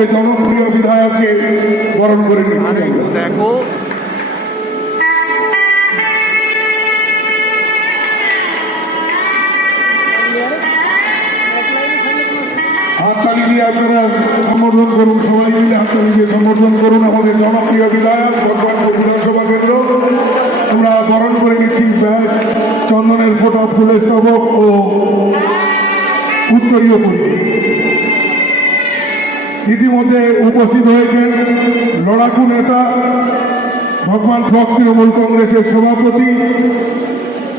আমাদের জনপ্রিয় বিধায়ককে বরণ করে নিচ্ছি। দেখো হাততালি দিয়ে আপনারা সমর্থন করুন, সবাই মিলে হাততালি দিয়ে সমর্থন করুন আমাদের জনপ্রিয় বিধায়ক ভগবানপুর বিধানসভা কেন্দ্র। আমরা বরণ করে নিচ্ছি ব্যাগ, চন্দনের ফোঁটা, ফুলের স্তবক ও উত্তরীয় পরিয়ে। ইতিমধ্যে উপস্থিত হয়েছেন লড়াকু নেতা, ভগবান ব্লক তৃণমূল কংগ্রেসের সভাপতি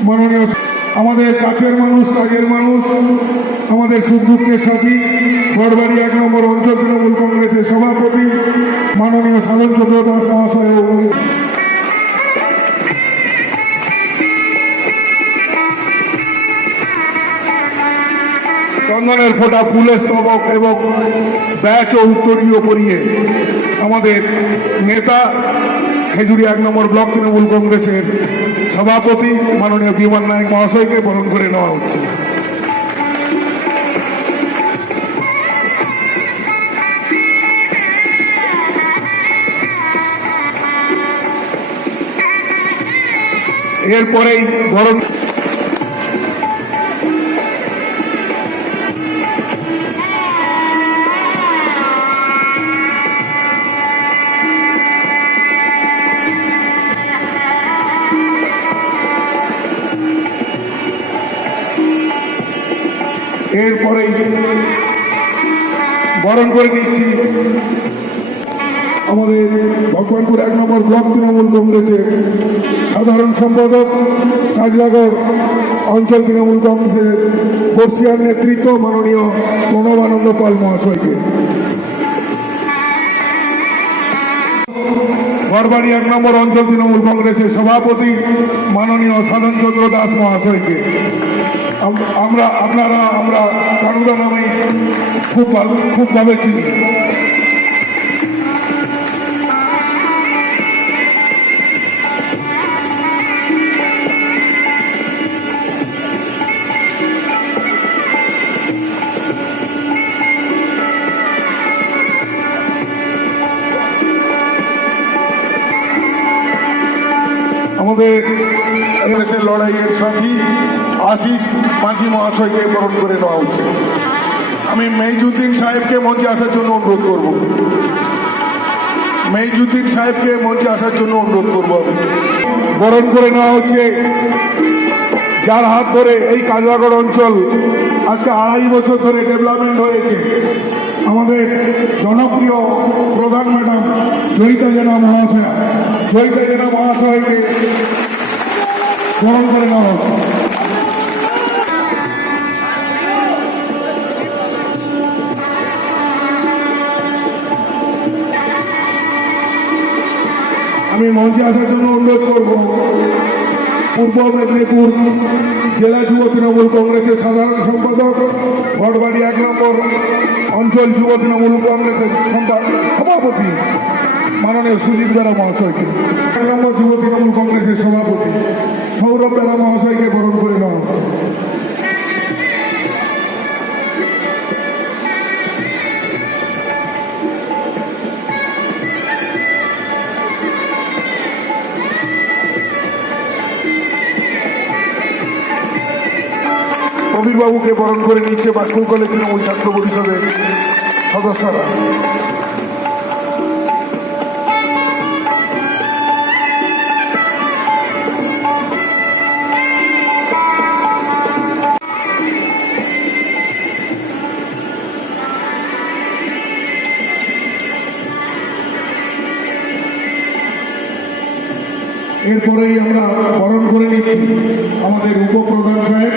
মাননীয়, আমাদের কাছের মানুষ, কাজের মানুষ, আমাদের সুখ দুঃখের সাথী, গড়বাড়ি 1 নম্বর অঞ্চল তৃণমূল কংগ্রেসের সভাপতি মাননীয় সাধন চন্দ্র দাস মহাশয়। চন্দনের ফোঁটা, ফুলের স্তবক এবং ব্যাচ ও উত্তরীয় পরিয়ে আমাদের নেতা, খেজুরি 1 নম্বর ব্লক তৃণমূল কংগ্রেসের সভাপতি মাননীয় বিমান নায়ক মহাশয়কে বরণ করে নেওয়া হচ্ছে। এরপরেই বরণ এরপরেই বরণ করে নিচ্ছি আমাদের ভগবানপুর 1 নম্বর ব্লক তৃণমূল কংগ্রেসের সাধারণ সম্পাদক, কাজলাগড় অঞ্চল তৃণমূল কংগ্রেসের বর্ষিয়ার নেতৃত্ব মাননীয় প্রণবানন্দ পাল মহাশয়কে, গড়বাড়ি 1 নম্বর অঞ্চল তৃণমূল কংগ্রেসের সভাপতি মাননীয় সাধন চন্দ্র দাস মহাশয়কে। আমরা কানুদা নামে খুবভাবে চিনি। আমাদের কংগ্রেসের লড়াইয়ের সাথী আশিস মাঝি মহাশয়কে বরণ করে নেওয়া হচ্ছে। আমি মেজুদ্দিন সাহেবকে মঞ্চে আসার জন্য অনুরোধ করব। মেজুদ্দিন সাহেবকে মঞ্চে আসার জন্য অনুরোধ করব। আমি বরণ করে নেওয়া হচ্ছে যার হাত ধরে এই কাজলাগড় অঞ্চল আজকে 2.5 বছর ধরে ডেভেলপমেন্ট হয়েছে। আমাদের জনপ্রিয় প্রধান ম্যাডাম জয়িতা জেনা মহাশয়কে বরণ করে নেওয়া হচ্ছে। আমি মঞ্চে আসার জন্য অনুরোধ করব পূর্ব মেদিনীপুর জেলা যুব তৃণমূল কংগ্রেসের সাধারণ সম্পাদক, গড়বাড়ি 1 নম্বর অঞ্চল যুব তৃণমূল কংগ্রেসের সভাপতি মাননীয় সুজিত বেরা মহাশয়কে, 1 নম্বর যুব তৃণমূল কংগ্রেসের সভাপতি সৌরভ বেরা মহাশয়কে বরণ করে নেওয়া হচ্ছে। কবিরবাবুকে বরণ করে নিচ্ছে বাজপুর কলেজ তৃণমূল ছাত্র পরিষদের সদস্যরা। এরপরেই আমরা বরণ করে নিচ্ছি আমাদের উপপ্রধান সাহেব,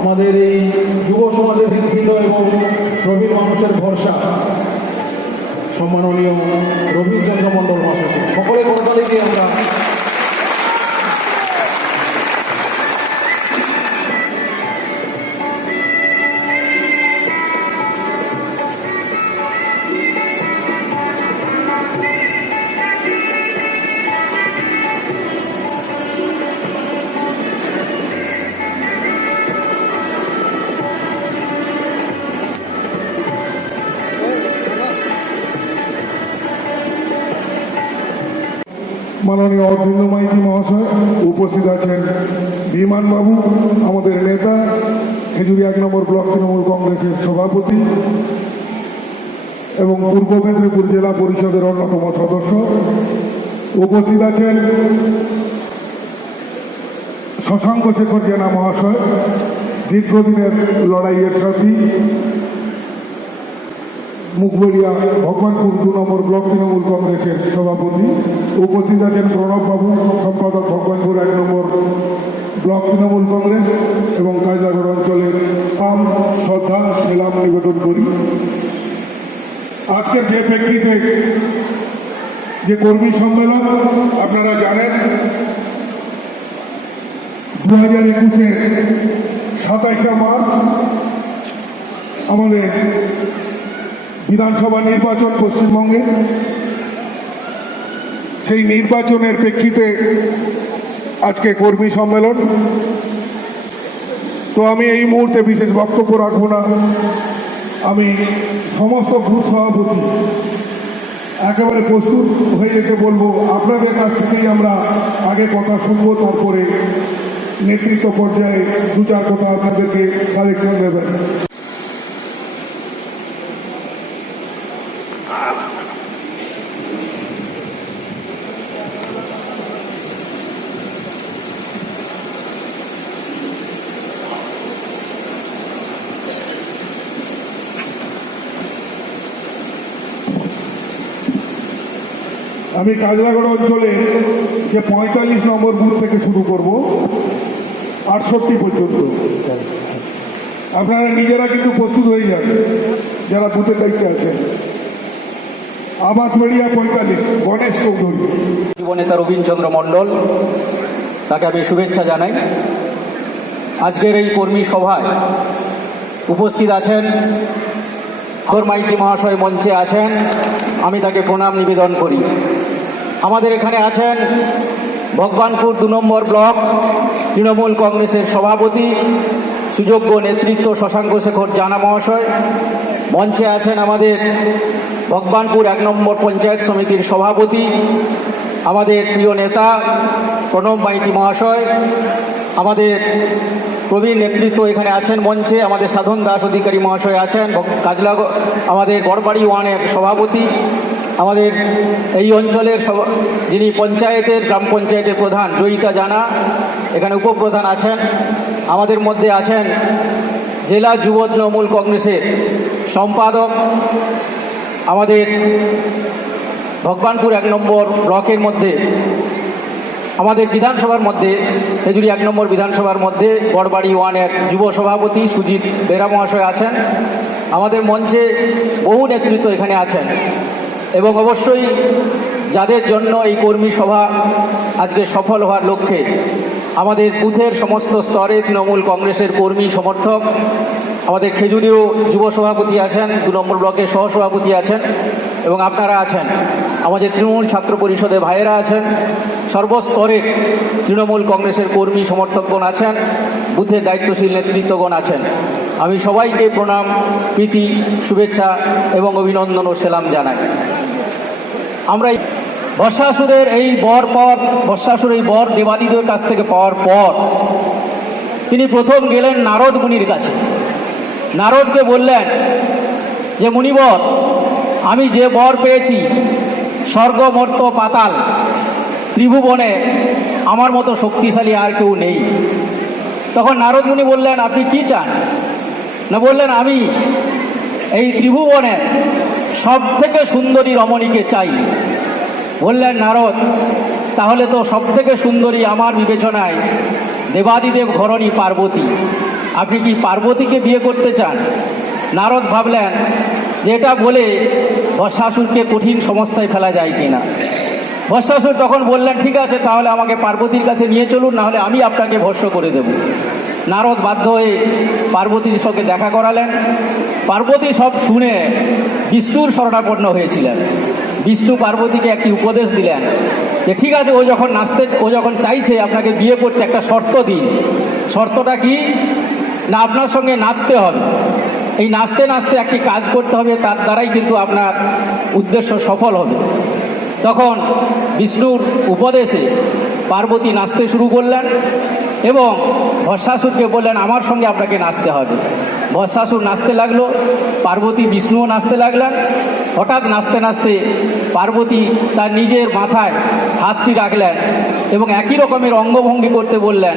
আমাদের এই যুব সমাজের হৃদপিণ্ড এবং প্রবীণ মানুষের ভরসা সম্মাননীয় রবীন্দ্র মণ্ডল মহাশয়, সকলে করতালি দিয়ে আমরা মাননীয় অরবিন্দ মাইতি মহাশয়, উপস্থিত আছেন বিমান বাবু আমাদের নেতা, খেজুরি 1 নম্বর ব্লক তৃণমূল কংগ্রেসের সভাপতি এবং পূর্ব মেদিনীপুর জেলা পরিষদের অন্যতম সদস্য। উপস্থিত আছেন শশাঙ্ক শেখর জেনা মহাশয়, দীর্ঘদিনের লড়াইয়ের সাথী, মুখবড়িয়া ভগবানপুর 2 নম্বর ব্লক তৃণমূল কংগ্রেসের সভাপতি। উপস্থিত আছেন প্রণব বাবু, সম্পাদক ভগবানপুর 1 নম্বর ব্লক তৃণমূল কংগ্রেস এবং কায়দাগড় অঞ্চলের আম শ্রদ্ধা সেলাম নিবেদন করি। আজকের যে প্রেক্ষিতে যে কর্মী সম্মেলন আপনারা জানেন 2021-এ 27শে মার্চ আমাদের বিধানসভা নির্বাচন পশ্চিমবঙ্গে, সেই নির্বাচনের প্রেক্ষিতে আজকে কর্মী সম্মেলন। তো আমি এই মুহূর্তে বিশেষ বক্তব্য রাখবো না, আমি সমস্ত বুথ সভাপতি একেবারে প্রস্তুত হয়ে যেতে বলবো। আপনাদের কাছ থেকেই আমরা আগে কথা শুনবো, তারপরে নেতৃত্ব পর্যায়ে 2-4 কথা আপনাদেরকে কালেকশন দেবেন। আমি কাজলাগড় অঞ্চলে যে 45 নম্বর বুথ থেকে শুরু করব 68 পর্যন্ত। আপনারা নিজেরা কিন্তু প্রস্তুত হয়ে যান যারা বুথের দায়িত্বে আছেন। আবাসবাড়িয়া 45 গণেশ চৌধুরী। যুবনেতা রবীন্দ্রচন্দ্র মণ্ডল, তাকে আমি শুভেচ্ছা জানাই। আজকের এই কর্মী সভায় উপস্থিত আছেন মাইতি মহাশয়, মঞ্চে আছেন, আমি তাকে প্রণাম নিবেদন করি। আমাদের এখানে আছেন ভগবানপুর 2 নম্বর ব্লক তৃণমূল কংগ্রেসের সভাপতি, সুযোগ্য নেতৃত্ব শশাঙ্ক শেখর জানা মহাশয়। মঞ্চে আছেন আমাদের ভগবানপুর 1 নম্বর পঞ্চায়েত সমিতির সভাপতি, আমাদের প্রিয় নেতা প্রণব মাইতি মহাশয়। আমাদের প্রবীণ নেতৃত্ব এখানে আছেন মঞ্চে, আমাদের সাধন দাস অধিকারী মহাশয় আছেন, কাজলাগড় আমাদের গড়বাড়ি 1-এর সভাপতি, আমাদের এই অঞ্চলের যিনি পঞ্চায়েতের গ্রাম পঞ্চায়েতের প্রধান জয়িতা জানা এখানে উপপ্রধান আছেন। আমাদের মধ্যে আছেন জেলা যুব তৃণমূল কংগ্রেসের সম্পাদক, আমাদের ভগবানপুর 1 নম্বর ব্লকের মধ্যে, আমাদের বিধানসভার মধ্যে খেজুরি 1 নম্বর বিধানসভার মধ্যে গড়বাড়ি 1-এর যুব সভাপতি সুজিত বেরা মহাশয় আছেন। আমাদের মঞ্চে বহু নেতৃত্ব এখানে আছেন এবং অবশ্যই যাদের জন্য এই কর্মী সভা আজকে সফল হওয়ার লক্ষ্যে আমাদের বুথের সমস্ত স্তরে তৃণমূল কংগ্রেসের কর্মী সমর্থক, আমাদের খেজুরিও যুব সভাপতি আছেন, 2 নম্বর ব্লকের সহসভাপতি আছেন এবং আপনারা আছেন, আমাদের তৃণমূল ছাত্র পরিষদের ভাইয়েরা আছেন, সর্বস্তরে তৃণমূল কংগ্রেসের কর্মী সমর্থকগণ আছেন, বুথের দায়িত্বশীল নেতৃত্বগণ আছেন। আমি সবাইকে প্রণাম, প্রীতি, শুভেচ্ছা এবং অভিনন্দন ও সেলাম জানাই। আমরা বর্ষাসুরের এই বর দেবাদিদেবের কাছ থেকে পাওয়ার পর তিনি প্রথম গেলেন নারদ মুনির কাছে। নারদকে বললেন যে মুনিবর, আমি যে বর পেয়েছি স্বর্গ মর্ত পাতাল ত্রিভুবনে আমার মতো শক্তিশালী আর কেউ নেই। তখন নারদ মুনি বললেন, আপনি কি চান? না বললেন, আমি এই ত্রিভুবনের সব থেকে সুন্দরী রমণীকে চাই। বললেন নারদ, তাহলে তো সব থেকে সুন্দরী আমার বিবেচনায় দেবাদিদেব ঘরণী পার্বতী, আপনি কি পার্বতীকে বিয়ে করতে চান? নারদ ভাবলেন যে এটা বলে বর্ষাসুরকে কঠিন সমস্যায় ফেলা যায় কিনা। বর্ষাসুর তখন বললেন, ঠিক আছে, তাহলে আমাকে পার্বতীর কাছে নিয়ে চলুন, নাহলে আমি আপনাকে ভস্ম করে দেব। নারদ বাধ্য হয়ে পার্বতীর সঙ্গে দেখা করালেন। পার্বতী সব শুনে বিষ্ণুর শরণাপন্ন হয়েছিলেন। বিষ্ণু পার্বতীকে একটি উপদেশ দিলেন যে ঠিক আছে, ও যখন চাইছে আপনাকে বিয়ে করতে, একটা শর্ত দিন। শর্তটা কি না, আপনার সঙ্গে নাচতে হবে। এই নাচতে নাচতে একটি কাজ করতে হবে, তার দ্বারাই কিন্তু আপনার উদ্দেশ্য সফল হবে। তখন বিষ্ণুর উপদেশে পার্বতী নাচতে শুরু করলেন এবং ভস্মাসুরকে বললেন আমার সঙ্গে আপনাকে নাচতে হবে। ভস্মাসুর নাচতে লাগলো, পার্বতী বিষ্ণুও নাচতে লাগলেন। হঠাৎ নাচতে নাচতে পার্বতী তার নিজের মাথায় হাতটি রাখলেন এবং একই রকমের অঙ্গভঙ্গি করতে বললেন,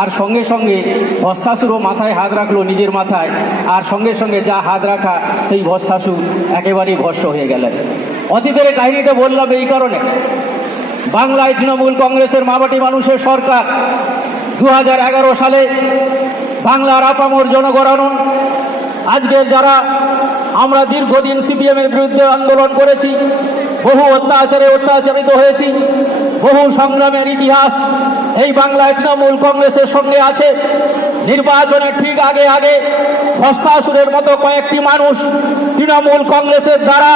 আর সঙ্গে সঙ্গে ভস্মাসুরও মাথায় হাত রাখলো নিজের মাথায়, আর সঙ্গে সঙ্গে যা হাত রাখা সেই ভস্মাসুর একেবারেই ভস্ম হয়ে গেলেন। অতীতের কাহিনীটা বললাম এই কারণে, বাংলায় তৃণমূল কংগ্রেসের মামাটি মানুষের সরকার 2011 সালে বাংলার আপামর জনগণন, আজকের যারা আমরা দীর্ঘদিন সিপিএমের বিরুদ্ধে আন্দোলন করেছি, বহু অত্যাচারিত হয়েছি, বহু সংগ্রামের ইতিহাস এই বাংলায় তৃণমূল কংগ্রেসের সঙ্গে আছে। নির্বাচনের ঠিক আগে আগে ভস্মাসুরের মতো কয়েকটি মানুষ তৃণমূল কংগ্রেসের দ্বারা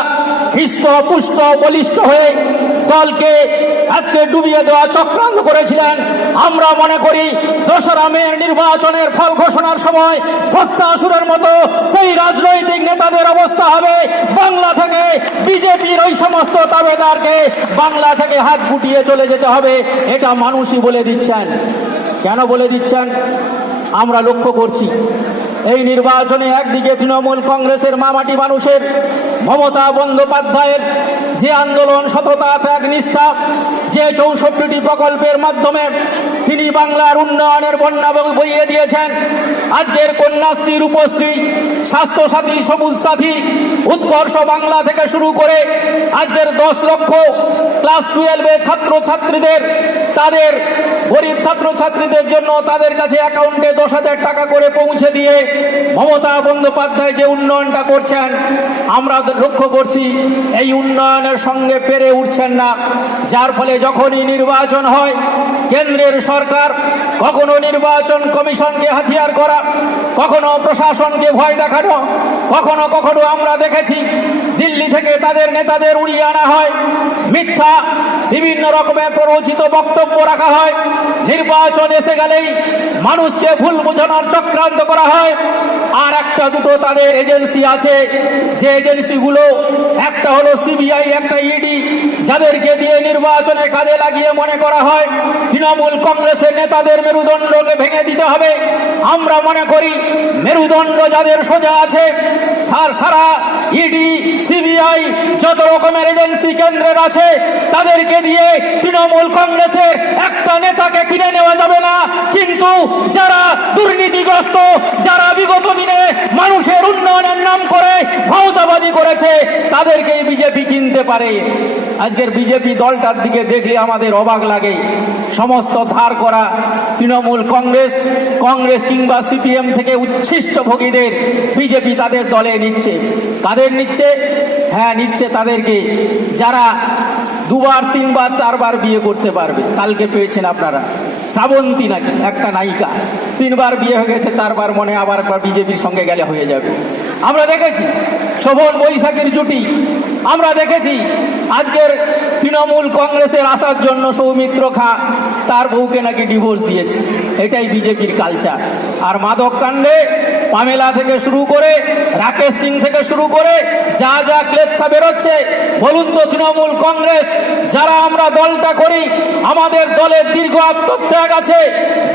হৃষ্টপুষ্ট বলিষ্ঠ হয়ে দলকে আজকে ডুবিয়ে দেওয়া চক্রান্ত করেছিলেন। আমরা মনে করি 2রা মের নির্বাচনের ফল ঘোষণার সময় ভস্মাসুরের মতো সেই রাজনৈতিক নেতাদের অবস্থা হবে, বাংলা থেকে বিজেপির ওই সমস্ত দাবেদারকে বাংলা থেকে হাত গুটিয়ে চলে যেতে হবে। এটা মানুষই বলে দিচ্ছেন। কেন বলে দিচ্ছেন? আমরা লক্ষ্য করছি এই নির্বাচনে একদিকে তৃণমূল কংগ্রেসের মামাটি মানুষের মমতা বন্দ্যোপাধ্যায়ের যে আন্দোলন, সততা, ত্যাগ, নিষ্ঠা, যে 64টি প্রকল্পের মাধ্যমে তিনি বাংলার উন্নয়নের বন্যা বইয়ে দিয়েছেন, আজকের কন্যাশ্রী, রূপশ্রী, স্বাস্থ্যসাথী, সবুজ সাথী, উৎকর্ষ বাংলা থেকে শুরু করে আজকের 10 লক্ষ ক্লাস 12-এ ছাত্রছাত্রীদের, তাদের গরিব ছাত্রছাত্রীদের জন্য তাদের কাছে অ্যাকাউন্টে 10,000 টাকা করে পৌঁছে দিয়ে মমতা বন্দ্যোপাধ্যায় যে উন্নয়নটা করছেন, আমরা লক্ষ্য করছি এই উন্নয়নের সঙ্গে পেরে উঠছেন না। যার ফলে যখনই নির্বাচন হয়, কেন্দ্রের সরকার কখনো নির্বাচন কমিশনকে হাতিয়ার করা, কখনো প্রশাসনকে ভয় দেখানো, কখনো কখনো আমরা দেখেছি দিল্লি থেকে তাদের নেতাদের উড়িয়ে আনা হয়, মিথ্যা বিভিন্ন রকমের প্ররোচিত বক্তব্য রাখা হয়, নির্বাচন এসে গেলেই মানুষকে ভুল বোঝানোর চক্রান্ত করা হয়। আর একটা দুটো তাদের এজেন্সি আছে, যে এজেন্সিগুলো একটা হলো সিবিআই, একটা ইডি, যাদেরকে দিয়ে নির্বাচনে কাজে লাগিয়ে মনে করা হয় তৃণমূল কংগ্রেসের নেতাদের মেরুদণ্ডকে ভেঙে দিতে হবে। আমরা মনে করি মেরুদণ্ড যাদের সোজা আছে, সারা ইডি, সিবিআই, যত রকমের এজেন্সি কেন্দ্রের আছে, তাদেরকে দিয়ে তৃণমূল কংগ্রেসের একটা নেতাকে কিনে নেওয়া যাবে না। কিন্তু যারা দুর্নীতিগ্রস্ত, যারা বিগত দিনে মানুষের উন্নয়নের নাম করে ভাওতাবাজি করেছে, তাদেরকেই বিজেপি কিনতে পারে। আজকের বিজেপি দলটার দিকে দেখলে আমাদের অবাক লাগে। সমস্ত ধার করা তৃণমূল কংগ্রেস কিংবা সিপিএম থেকে উচ্ছিষ্ট ভোগীদের বিজেপি তাদের দলে নিচ্ছে। কাদের নিচ্ছে? হ্যাঁ, নিচ্ছে তাদেরকে যারা 2বার 3বার 4বার বিয়ে করতে পারবে। কালকে পেয়েছেন আপনারা শ্রাবন্তী নাকি একটা নায়িকা, 3বার বিয়ে হয়ে গেছে, 4বার মনে আবার বিজেপির সঙ্গে গেলে হয়ে যাবে। আমরা দেখেছি শোভন বৈশাখীর জুটি, আমরা দেখেছি আজকের তৃণমূল কংগ্রেসের আসার জন্য সৌমিত্র খাঁ তার বউকে নাকি ডিভোর্স দিয়েছে। এটাই বিজেপির কালচার। আর মাদক কাণ্ডে পামেলা থেকে শুরু করে রাকেশ সিং থেকে শুরু করে যা যা ক্লেচ্ছা বেরোচ্ছে, বলুন তো তৃণমূল কংগ্রেস যারা আমরা দলটা করি, আমাদের দলের দীর্ঘ আত্মত্যাগ আছে,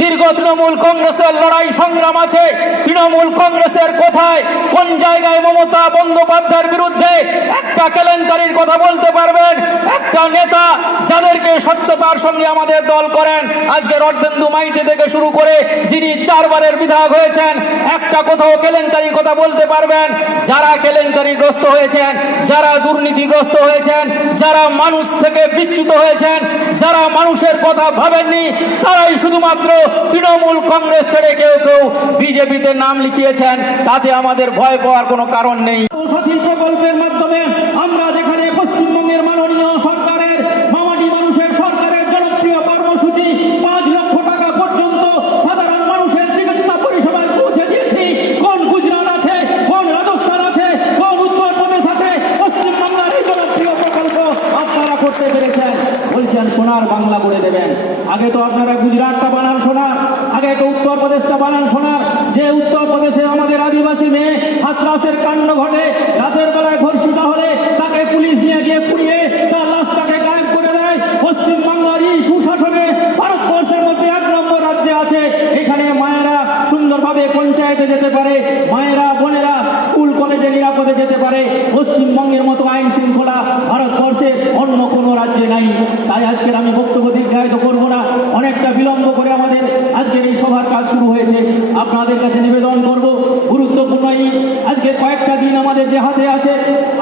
দীর্ঘ তৃণমূল কংগ্রেসের লড়াই সংগ্রাম আছে। তৃণমূল কংগ্রেসের কোথায় কোন জায়গায় মমতা বন্দ্যোপাধ্যায়ের বিরুদ্ধে একটা কেলেঙ্কারির কথা বলতে পারবেন? একটা নেতা যাদেরকে স্বচ্ছতার সঙ্গে আমাদের দল করেন, আজকে অর্ধেন্দু মাইতি থেকে শুরু করে যিনি 4বারের বিধায়ক হয়েছেন, একটা কোথাও কেলেঙ্কারির কথা বলতে পারবেন? যারা কেলেঙ্কারিগ্রস্ত হয়েছেন, যারা দুর্নীতিগ্রস্ত হয়েছেন, যারা মানুষ থেকে বিচ্যুত হয়েছেন, যারা মানুষের কথা ভাবেননি, তারাই শুধুমাত্র তৃণমূল কংগ্রেস ছেড়ে কেউ কেউ বিজেপিতে নাম লিখিয়েছেন। তাতে আমাদের ভয় পাওয়ার কোনো কারণ নেই। সাথী প্রকল্পের মাধ্যমে আমরা যেখানে পশ্চিমবঙ্গের মাননীয় সরকারের মামাটি মানুষের সরকারের জনপ্রিয় কর্মসূচি 5 লক্ষ টাকা পর্যন্ত সাধারণ মানুষের চিকিৎসা পরিষেবায় পৌঁছে দিয়েছি, কোন গুজরাট আছে, কোন রাজস্থান আছে, কোন উত্তরপ্রদেশ আছে, পশ্চিমবাংলার এই জনপ্রিয় প্রকল্প আপনারা করতে পেরেছেন। বলছেন সোনার বাংলা করে দেবেন। আগে তো আপনারা গুজরাটটা বানান সোনার, আগে তো উত্তরপ্রদেশটা বানান সোনার। যে উত্তরপ্রদেশে আমাদের আদিবাসী মেয়ে হাতরাসের কাণ্ড ঘটে, রাতের বেলায় ধর্ষিতা হলে তাকে পুলিশ নিয়ে গিয়ে পুড়িয়ে তার লাশটাকে পশ্চিমবঙ্গের মতো আইন শৃঙ্খলা ভারতবর্ষের অন্য কোনো রাজ্যে নাই। তাই আজকের আমি বক্তব্য দীর্ঘায়িত করব না, অনেকটা বিলম্ব করে আমাদের আজকের এই সভার কাজ শুরু হয়েছে। আপনাদের কাছে নিবেদন করব, গুরুত্বপূর্ণ এই আজকের কয়েকটা দিন আমাদের যে হাতে আছে,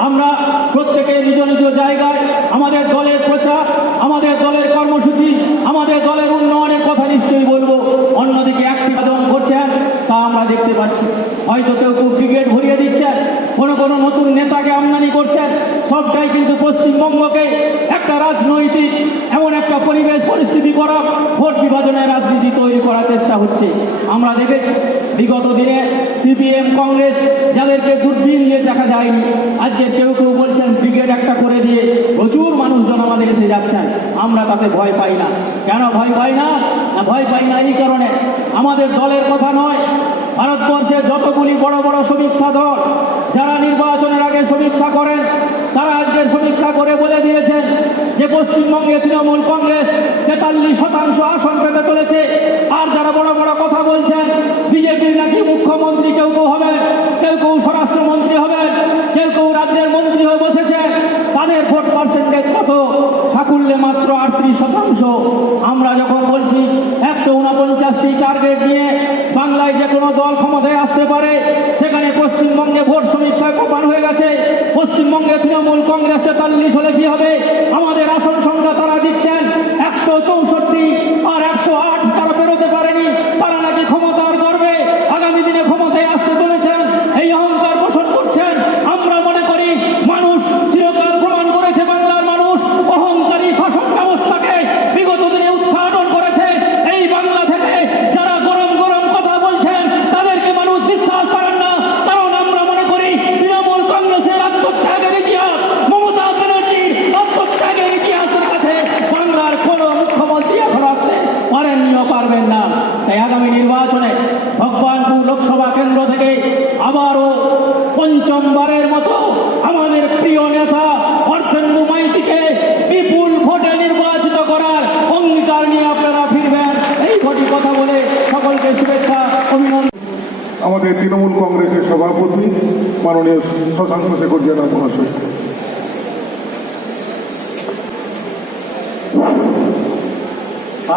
আমরা প্রত্যেকে নিজ নিজ জায়গায় আমাদের দলের প্রচার, আমাদের দলের কর্মসূচি, আমাদের দলের উন্নয়নের কথা নিশ্চয়ই বলবো। অন্যদিকে একটি আন্দোলন করছেন তা আমরা দেখতে পাচ্ছি। হয়তো কেউ ব্রিগেড ভরিয়ে দিচ্ছেন, কোনো নতুন নেতাকে আমদানি করছেন। সবটাই কিন্তু পশ্চিমবঙ্গকে একটা রাজনৈতিক এমন একটা পরিবেশ পরিস্থিতি করা, ভোট বিভাজনের রাজনীতি তৈরি করার চেষ্টা হচ্ছে। আমরা দেখেছি বিগত দিনে সিপিএম কংগ্রেস যাদেরকে দূরবীন দিয়ে দেখা যায়নি, আজকে কেউ বলছেন ব্রিগেড একটা করে দিয়ে প্রচুর মানুষজন আমাদের এসে যাচ্ছেন। আমরা তাতে ভয় পাই না। কেন ভয় পাই না? ভয় পাই না এই কারণে, আমাদের দলের কথা নয়, ভারতবর্ষের যতগুলি বড় বড় সমীক্ষা দল যারা নির্বাচনের আগে সমীক্ষা করেন, তারা আজকের সমীক্ষা করে বলে দিয়েছেন যে পশ্চিমবঙ্গে তৃণমূল কংগ্রেস 43% আসন পেতে চলেছে। আর যারা বড় বড় কথা বলছেন বিজেপির নাকি মুখ্যমন্ত্রী কেউ হবেন, কেউ স্বরাষ্ট্রমন্ত্রী হবেন, কেউ রাজ্যের মন্ত্রী হয়ে বসেছেন, তাদের ভোট পার্সেন্টেজ কত? সাকুল্যে মাত্র 38%। আমরা যখন বলছি 149টি টার্গেট নিয়ে বাংলায় যে কোনো দল ক্ষমতায় আসতে পারে, সেখানে পশ্চিমবঙ্গে ভোট সমীক্ষায় প্রমাণ হয়ে গেছে পশ্চিমবঙ্গে তৃণমূল কংগ্রেস 43 হলে কি হবে? আমাদের আসন সংখ্যা তারা দিচ্ছেন 164 আর 108 তারা বেরোতে পারেনি। তারা নাকি ক্ষমতার গর্বে আগামী দিনে ক্ষমতায় আসতে চলেছেন, এই অহংকার পোষণ করছেন। আমরা মনে করি মানুষ চিরকাল প্রমাণ করেছে, বাংলার মানুষ অহংকারী শাসন ব্যবস্থাকে বিগত দিনে উৎখাটন করেছে। এই বাংলা থেকে যারা গরম গরম কথা বলছেন তাদেরকে মানুষ বিশ্বাস করেন না, কারণ আমরা মনে করি তৃণমূল কংগ্রেসের আত্মত্যাগের ইতিহাস, মমতা ব্যানার্জির আত্মত্যাগের ইতিহাসের কাছে বাংলার কোনো মুখ্যমন্ত্রী এখন আসতে পারেননিও পারবেন না। তাই আগামী নির্বাচনে ভগবানপুর লোকসভা কেন্দ্র থেকে আবারও পঞ্চমবারের মতো আমাদের প্রিয় নেতা অর্থেন্দু মাইতিকে বিপুল ভোটে নির্বাচিত করার অঙ্গীকার নিয়ে আপনারা ফিরবেন, এই ভোটে কথা বলে সকলকে শুভেচ্ছা অভিনন্দন। আমাদের তৃণমূল কংগ্রেসের সভাপতি মাননীয় শশাঙ্ক শেখর জেলা মহাশয়।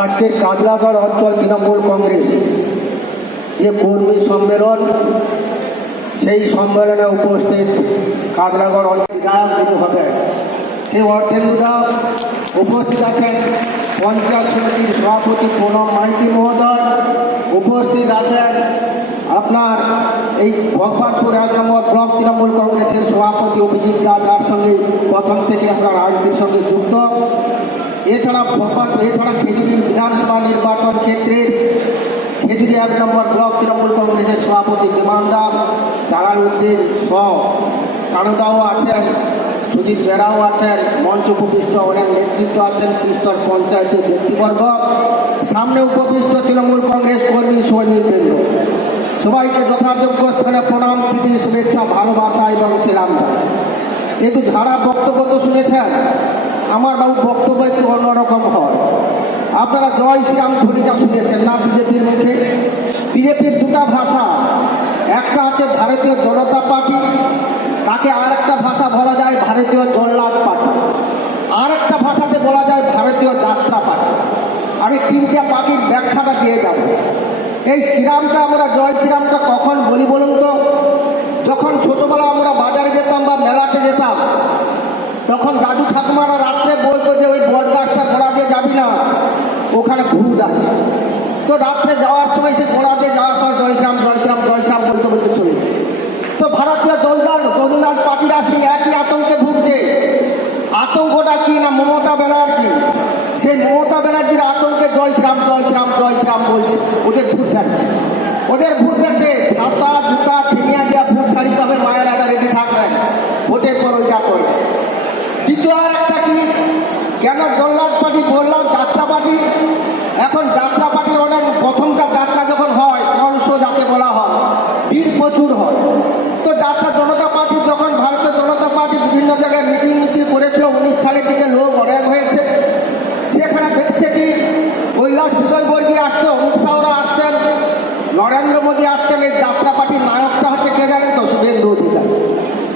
আজকের কাদলাগড় অঞ্চল তৃণমূল কংগ্রেস যে কর্মী সম্মেলন, সেই সম্মেলনে উপস্থিত কাদলাগড় অঞ্চল বিধায়ক যিনি হবেন সেই অর্থেন্দুদা উপস্থিত আছেন, পঞ্চায়েত সমিতির সভাপতি প্রণব মাইতি মহোদয় উপস্থিত আছেন, আপনার এই ভগবানপুর 1 নম্বর ব্লক তৃণমূল কংগ্রেসের সভাপতি অভিজিৎ দাস, যার সঙ্গে প্রথম থেকে আপনার রাজনীতির সঙ্গে যুক্ত। এছাড়া খেজুরি বিধানসভা নির্বাচন ক্ষেত্রে খেজুরি 1 নম্বর ব্লক তৃণমূল কংগ্রেসের সভাপতি বিমান দাস, জালাল উদ্দিন সহ কানুদাও আছেন, সুজিত বেরাও আছেন, মঞ্চ উপবিষ্ট অনেক নেতৃত্ব আছেন, ত্রিস্তর পঞ্চায়েতের ব্যক্তিবর্গ, সামনে উপবিষ্ট তৃণমূল কংগ্রেস কর্মী সৈনিকবৃন্দ, সবাইকে যথাযোগ্য স্থানে প্রণাম, প্রীতি, শুভেচ্ছা, ভালোবাসা এবং সেলাম। কিন্তু যারা বক্তব্য তো শুনেছেন, আমার বাবু বক্তব্য একটু অন্যরকম হয়। আপনারা জয় শ্রীরাম ধ্বনিটা শুনেছেন না বিজেপির মুখে? বিজেপির দুটা ভাষা, একটা আছে ভারতীয় জনতা পার্টি, তাকে আর একটা ভাষা বলা যায় ভারতীয় জল্লাদ পার্টি, আর একটা ভাষাতে বলা যায় ভারতীয় যাত্রা পার্টি। আমি 3টে পার্টির ব্যাখ্যাটা দিয়ে যাব। এই শ্রীরামটা আমরা জয় শ্রীরামটা কখন বলি বলুন তো? যখন ছোটবেলা আমরা বাজারে যেতাম বা মেলাতে যেতাম, তখন দাদু ঠাকুমারা রাত্রে বলতো যে ওই বট গাছটা গোড়া দিয়ে যাবি না, ওখানে ভূত আছে। তো রাত্রে যাওয়ার সময় সে গোড়া দিয়ে যাওয়ার সময় জয় শ্রীরাম জয় শ্রীরাম জয় শ্রীরাম বলতে বলতে চলে। তো ভারতীয় জনতা পার্টিরা সেই একই আতঙ্কে ভুগছে। আতঙ্কটা কি না? মমতা ব্যানার্জি। সেই মমতা ব্যানার্জির আতঙ্কে জয় শ্রীরাম জয় শ্রীরাম জয় শ্রীরাম বলছে, ওদের ভূত দেখছে। ওদের ভূত দেখে ছাতা জুতা ছিনিয়া দিয়া ভূত ছাড়িতে হবে, মায়ের একটা রেডি থাকবেন, ভোটের পর ওইটা করবে। দ্বিতীয় আর একটা কি, কেন জল্লাদ পার্টি বললাম? যাত্রা পার্টি। এখন যাত্রা পার্টির অনেক প্রথমটা যাত্রা যখন হয়, কলস যাকে বলা হয়, ভিড় প্রচুর হয়। তো যাত্রা জনতা পার্টি যখন ভারতীয় জনতা পার্টি বিভিন্ন জায়গায় মিটিং মিছিল করেছিল 19 সালের দিকে, লোক অনেক হয়েছে। সেখানে দেখছে কি কৈলাস বিজয়বর্গীয় আসছে, অমিত শাহরা আসছেন, নরেন্দ্র মোদী আসছেন। এই যাত্রা পার্টির নায়কটা হচ্ছে কে জানেন তো? শুভেন্দু অধিকারী।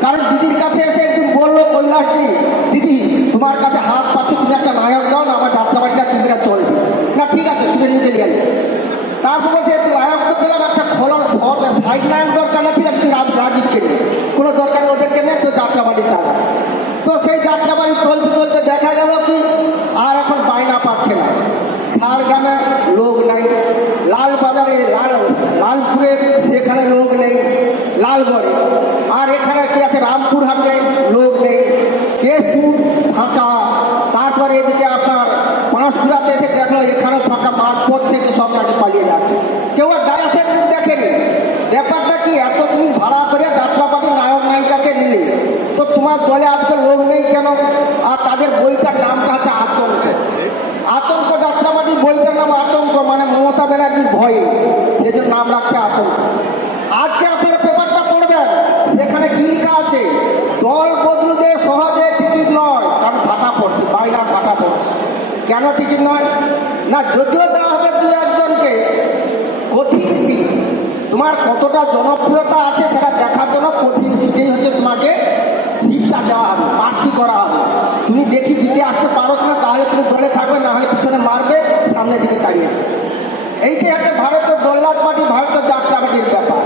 কারণ দিদির কাছে কাছে এসে একদিন বললো কৈলাসজি, দিদি তোমার কাছে হাত পাচ্ছি, তুমি একটা নায়ক দাও না, আমার যাত্রাবাড়িটা তিনদিরা চলবে না। ঠিক আছে, শুভেন্দুকে গেলে তারপর বলছে নায়ক তো পেলাম, একটা খোলার সাইড নায়ক দরকার না, ঠিক আছে তুমি রাজীবকে নিয়ে, কোনো দরকার নেই ওদেরকে নিয়ে, তো যাত্রাবাড়ি চালা। তো সেই যাত্রাবাড়ি চলতে চলতে দেখা গেল কি আর এখন বায়না পাচ্ছে না। ঝাড়গ্রামে লোক নাই, লালবাজারে লালপুরে সেখানে লোক নেই, লালগড়ে, আর এখানে কি আছে রামপুরহাটে লোক নেই, কেশপুর ফাঁকা, তারপরে এদিকে আপনার পাঁশকুড়াতে এসে দেখলো এখানেও ফাঁকা, মাঠপথ থেকে সব নাকি পালিয়ে যাচ্ছে, কেউ আর ডায়াসের মুখ দেখেনি। ব্যাপারটা কি, এত তুমি ভাড়া করে যাত্রাপাটির নায়ক নায়িকাকে নিলে, তো তোমার দলে আজকে লোক নেই কেন? আর তাদের বইটার নামটা হচ্ছে আতঙ্ক। আতঙ্ক যাত্রাপাটির বইটার নাম আতঙ্ক, মানে মমতা ব্যানার্জির ভয়ে, সেজন্য নাম রাখছে আতঙ্ক। আজকে আপনারা পেপারটা পড়বেন, সেখানে কি লেখা আছে, দল বদলুতে সহজে টিকিট নয়, কারণ ভাটা পড়ছে, বাইনার ভাটা পড়ছে। কেন টিকিট নয় না, যদিও দেওয়া হবে দু একজনকে, কঠিন সিট, তোমার কতটা জনপ্রিয়তা আছে সেটা দেখার জন্য কঠিন সিটেই হচ্ছে তোমাকে সিটটা দেওয়া হবে, প্রার্থী করা হবে। তুমি দেখি জিতে আসতে পারো কিনা, তাহলে তুমি দলে থাকবে, না হলে পিছনে মারবে, সামনের দিকে দাঁড়িয়ে। এইটাই হচ্ছে ভারতের দলনাথ পার্টি, ভারতের যাত্রাপাটির ব্যাপার।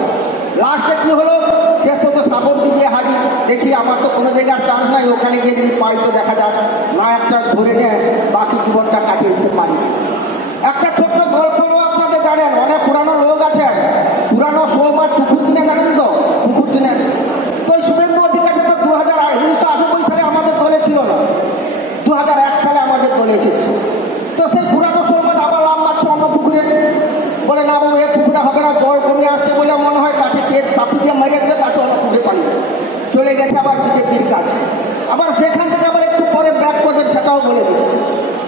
লাস্টে কি হলো, শেষ পর্যন্ত সাবন্তী দিয়ে হাজির, দেখি আমার তো কোনো জায়গার চান্স নাই, ওখানে গিয়ে যদি পাই তো দেখা যাক, না একটা ধরে নেয়, বাকি জীবনটা কাটিয়ে দিতে পারি। একটা ছোট্ট গল্প আপনাদের জানেন, অনেক পুরানো লোক আছেন, পুরানো সৌমার পুকুর চিনে জানেন তো, পুকুর চিনে, তো শুভেন্দু অধিকারী তো 1998 সালে আমাদের দলে ছিল না, 2001 সালে আমাদের দলে এসেছে। তো সেই পুরানো সৌমাজ আবার লাভ মারছে অন্য পুকুরে, বলে না বাবু এ পুকুরে হবে না, জল কমে আসছে বলে মনে হয়, কাছে তাপি দিয়ে মেরে দেবে, কাছে অন্য পুকুরে পালিয়ে চলে গেছে আবার বিজেপির কাছে। আবার সেখান থেকে আবার একটু পরে ব্যাক করবে, সেটাও বলে দিচ্ছে।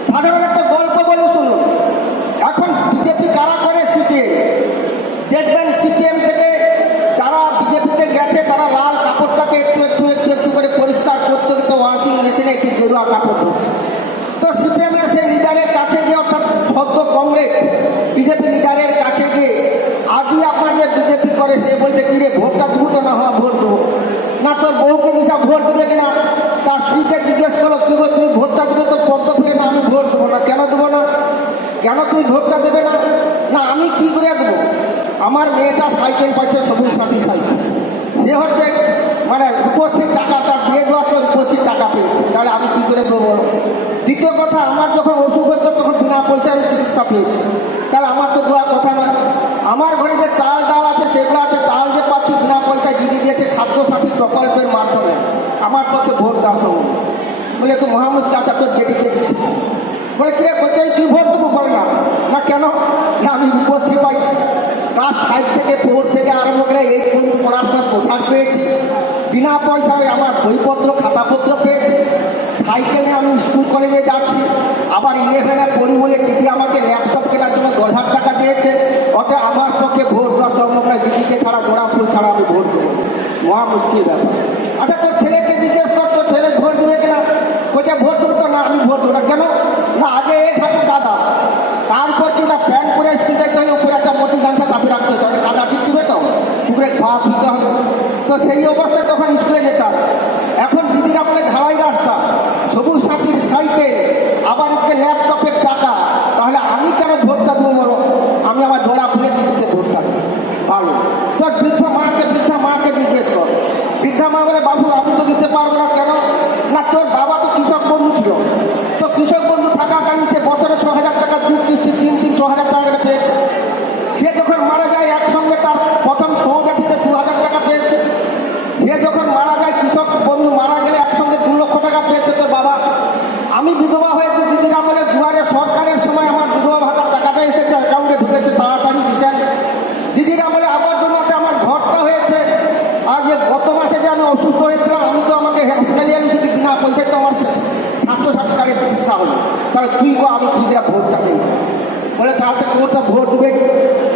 সাধারণ একটা গল্প বলে শুনুন, এখন বিজেপি কারা করে সিপিএম, দেখবেন সিপিএম থেকে যারা বিজেপিতে গেছে তারা লাল কাপড়টাকে একটু করে পরিষ্কার করতে করতে ওয়াশিং মেশিনে একটু গেরুয়া কাপড় ধরছে। তো সিপিএমের সেই লিডারের কাছে গিয়ে, অর্থাৎ ভদ্র কংগ্রেস বিজেপি লিডারের কাছে গিয়ে, আদি আপনার যে বিজেপি করে সে বলছে কি রে ভোটটা দেবো তো, না হ্যাঁ ভোট দেবো না, তোর বউকে নিশা ভোট দেবে কিনা, তার স্ত্রীকে জিজ্ঞেস করো কি গো তুমি ভোটটা দেবে তো, পদ্ম ফুলে না আমি ভোট দেবো না। কেন দেবো না, কেন তুমি ভোটটা দেবে না? না আমি কি করে দেবো, আমার মেয়েটা সাইকেল পাচ্ছে, সবুজ সাথী সাইকেল, সে হচ্ছে মানে রূপশ্রী টাকা, তার বিয়ে দেওয়ার সময় রূপশ্রী টাকা পেয়েছে, তাহলে আমি কি করে দেবো? দ্বিতীয় কথা, আমার যখন অসুখ হতো তখন বিনা পয়সায় আমি চিকিৎসা পেয়েছি, তাহলে আমার তো দেওয়ার কথা না। আমার ঘরে যে চাল ডাল আছে সেগুলো আছে, চাল যে পাচ্ছি বিনা পয়সায় দিদি দিয়েছে খাদ্য সাথী প্রকল্পের মাধ্যমে, আমার পক্ষে ভোট দেওয়া সম্ভব। বলে তো মহামুশকিল, আচ্ছা তোর যেটিকে দিচ্ছি, বলে কিরে কোথায় তুই ভোট দেবো, বলে না না কেন, না আমি রূপশ্রী পাইছি, ক্লাস 5 থেকে 4 থেকে আরম্ভ করে 8 পর্যন্ত পড়ার সময় পোশাক পেয়েছি, বিনা পয়সায় আমার বইপত্র খাতাপত্র পেয়েছি, সাইকেলে আমি স্কুল কলেজে যাচ্ছি, আবার 11-এ পড়ি বলে দিদি আমাকে ল্যাপটপ কেনার জন্য 10,000 টাকা দিয়েছে। অতএব আমার পক্ষে ভোট দেওয়া সম্ভব নয়, দিদিকে ছাড়া গোড়া ফুল ছাড়া আমি ভোট দেবো, মহা মুশকিল ব্যাপার। আচ্ছা তোর ছেলেকে জিজ্ঞেস কর, তোর ছেলে ভোট দেবে কিনা, কোথায় ভোট দেবো তো, না আমি ভোট দেবো না। কেন না, আগে এই ঘাটে কাদা, তারপর কি না প্যান্ট পরে স্কুল যাইতে হলে উপরে একটা মোটি গামছা চাপি রাখতে হতো, কাদা ছিটছিবে তো পুকুরে খাওয়া ফিরতে হবে, তো সেই অবস্থায় তখন স্কুলে যেতাম। এখন দিদিরা বলে ঢালাই রাস্তা, সবুজ সাথীর সাইকেল, আবার এদিকে ল্যাপটপের টাকা, তাহলে আমি কেন ভোটটা দেবো বলো? আমি আমার জোড়া ফুলে দিদিকে ভোটটা দেবো। ভালো, তোর বৃদ্ধা মাকে জিজ্ঞেস কর, বৃদ্ধা মা বলে বাবু আমি তো দিতে পারবো না। কেন না, তোর বাবা তো কৃষক বন্ধু ছিল, তো কৃষক বন্ধু থাকাকালীন সে বছরে 6,000 টাকা দুধ কিস্তি 3-6,000 টাকা করে পেয়েছে। সে যখন মারা যায় একসঙ্গে তার প্রথম সহব্যক্তিতে 2,000 টাকা পেয়েছে। সে যখন মারা যায়, কৃষক বন্ধু মারা গেলে একসঙ্গে 2 লক্ষ টাকা পেয়েছে তোর বাবা। আমি বিধবা হয়েছে, দিদিরা বলে দুয়ারে সরকারের সময় আমার বিধবা ভাতার টাকাটা এসেছে, অ্যাকাউন্টে ঢুকেছে, তাড়াতাড়ি দিছেন। দিদিরা বলে আবার জমাতে আমার ঘরটা হয়েছে, আর যে গত মাসে যে আমি অসুস্থ হয়েছিলাম, আমি তো আমাকে হসপিটালে এনেছি বিনা পয়সায়, তো আমার স্বাস্থ্যসাথী কার্ডের চিকিৎসা হলো, তাহলে তুই গো আমি দিদিরা ভোটটা দিই। বলে তাহলে তোরটা ভোট দেবে,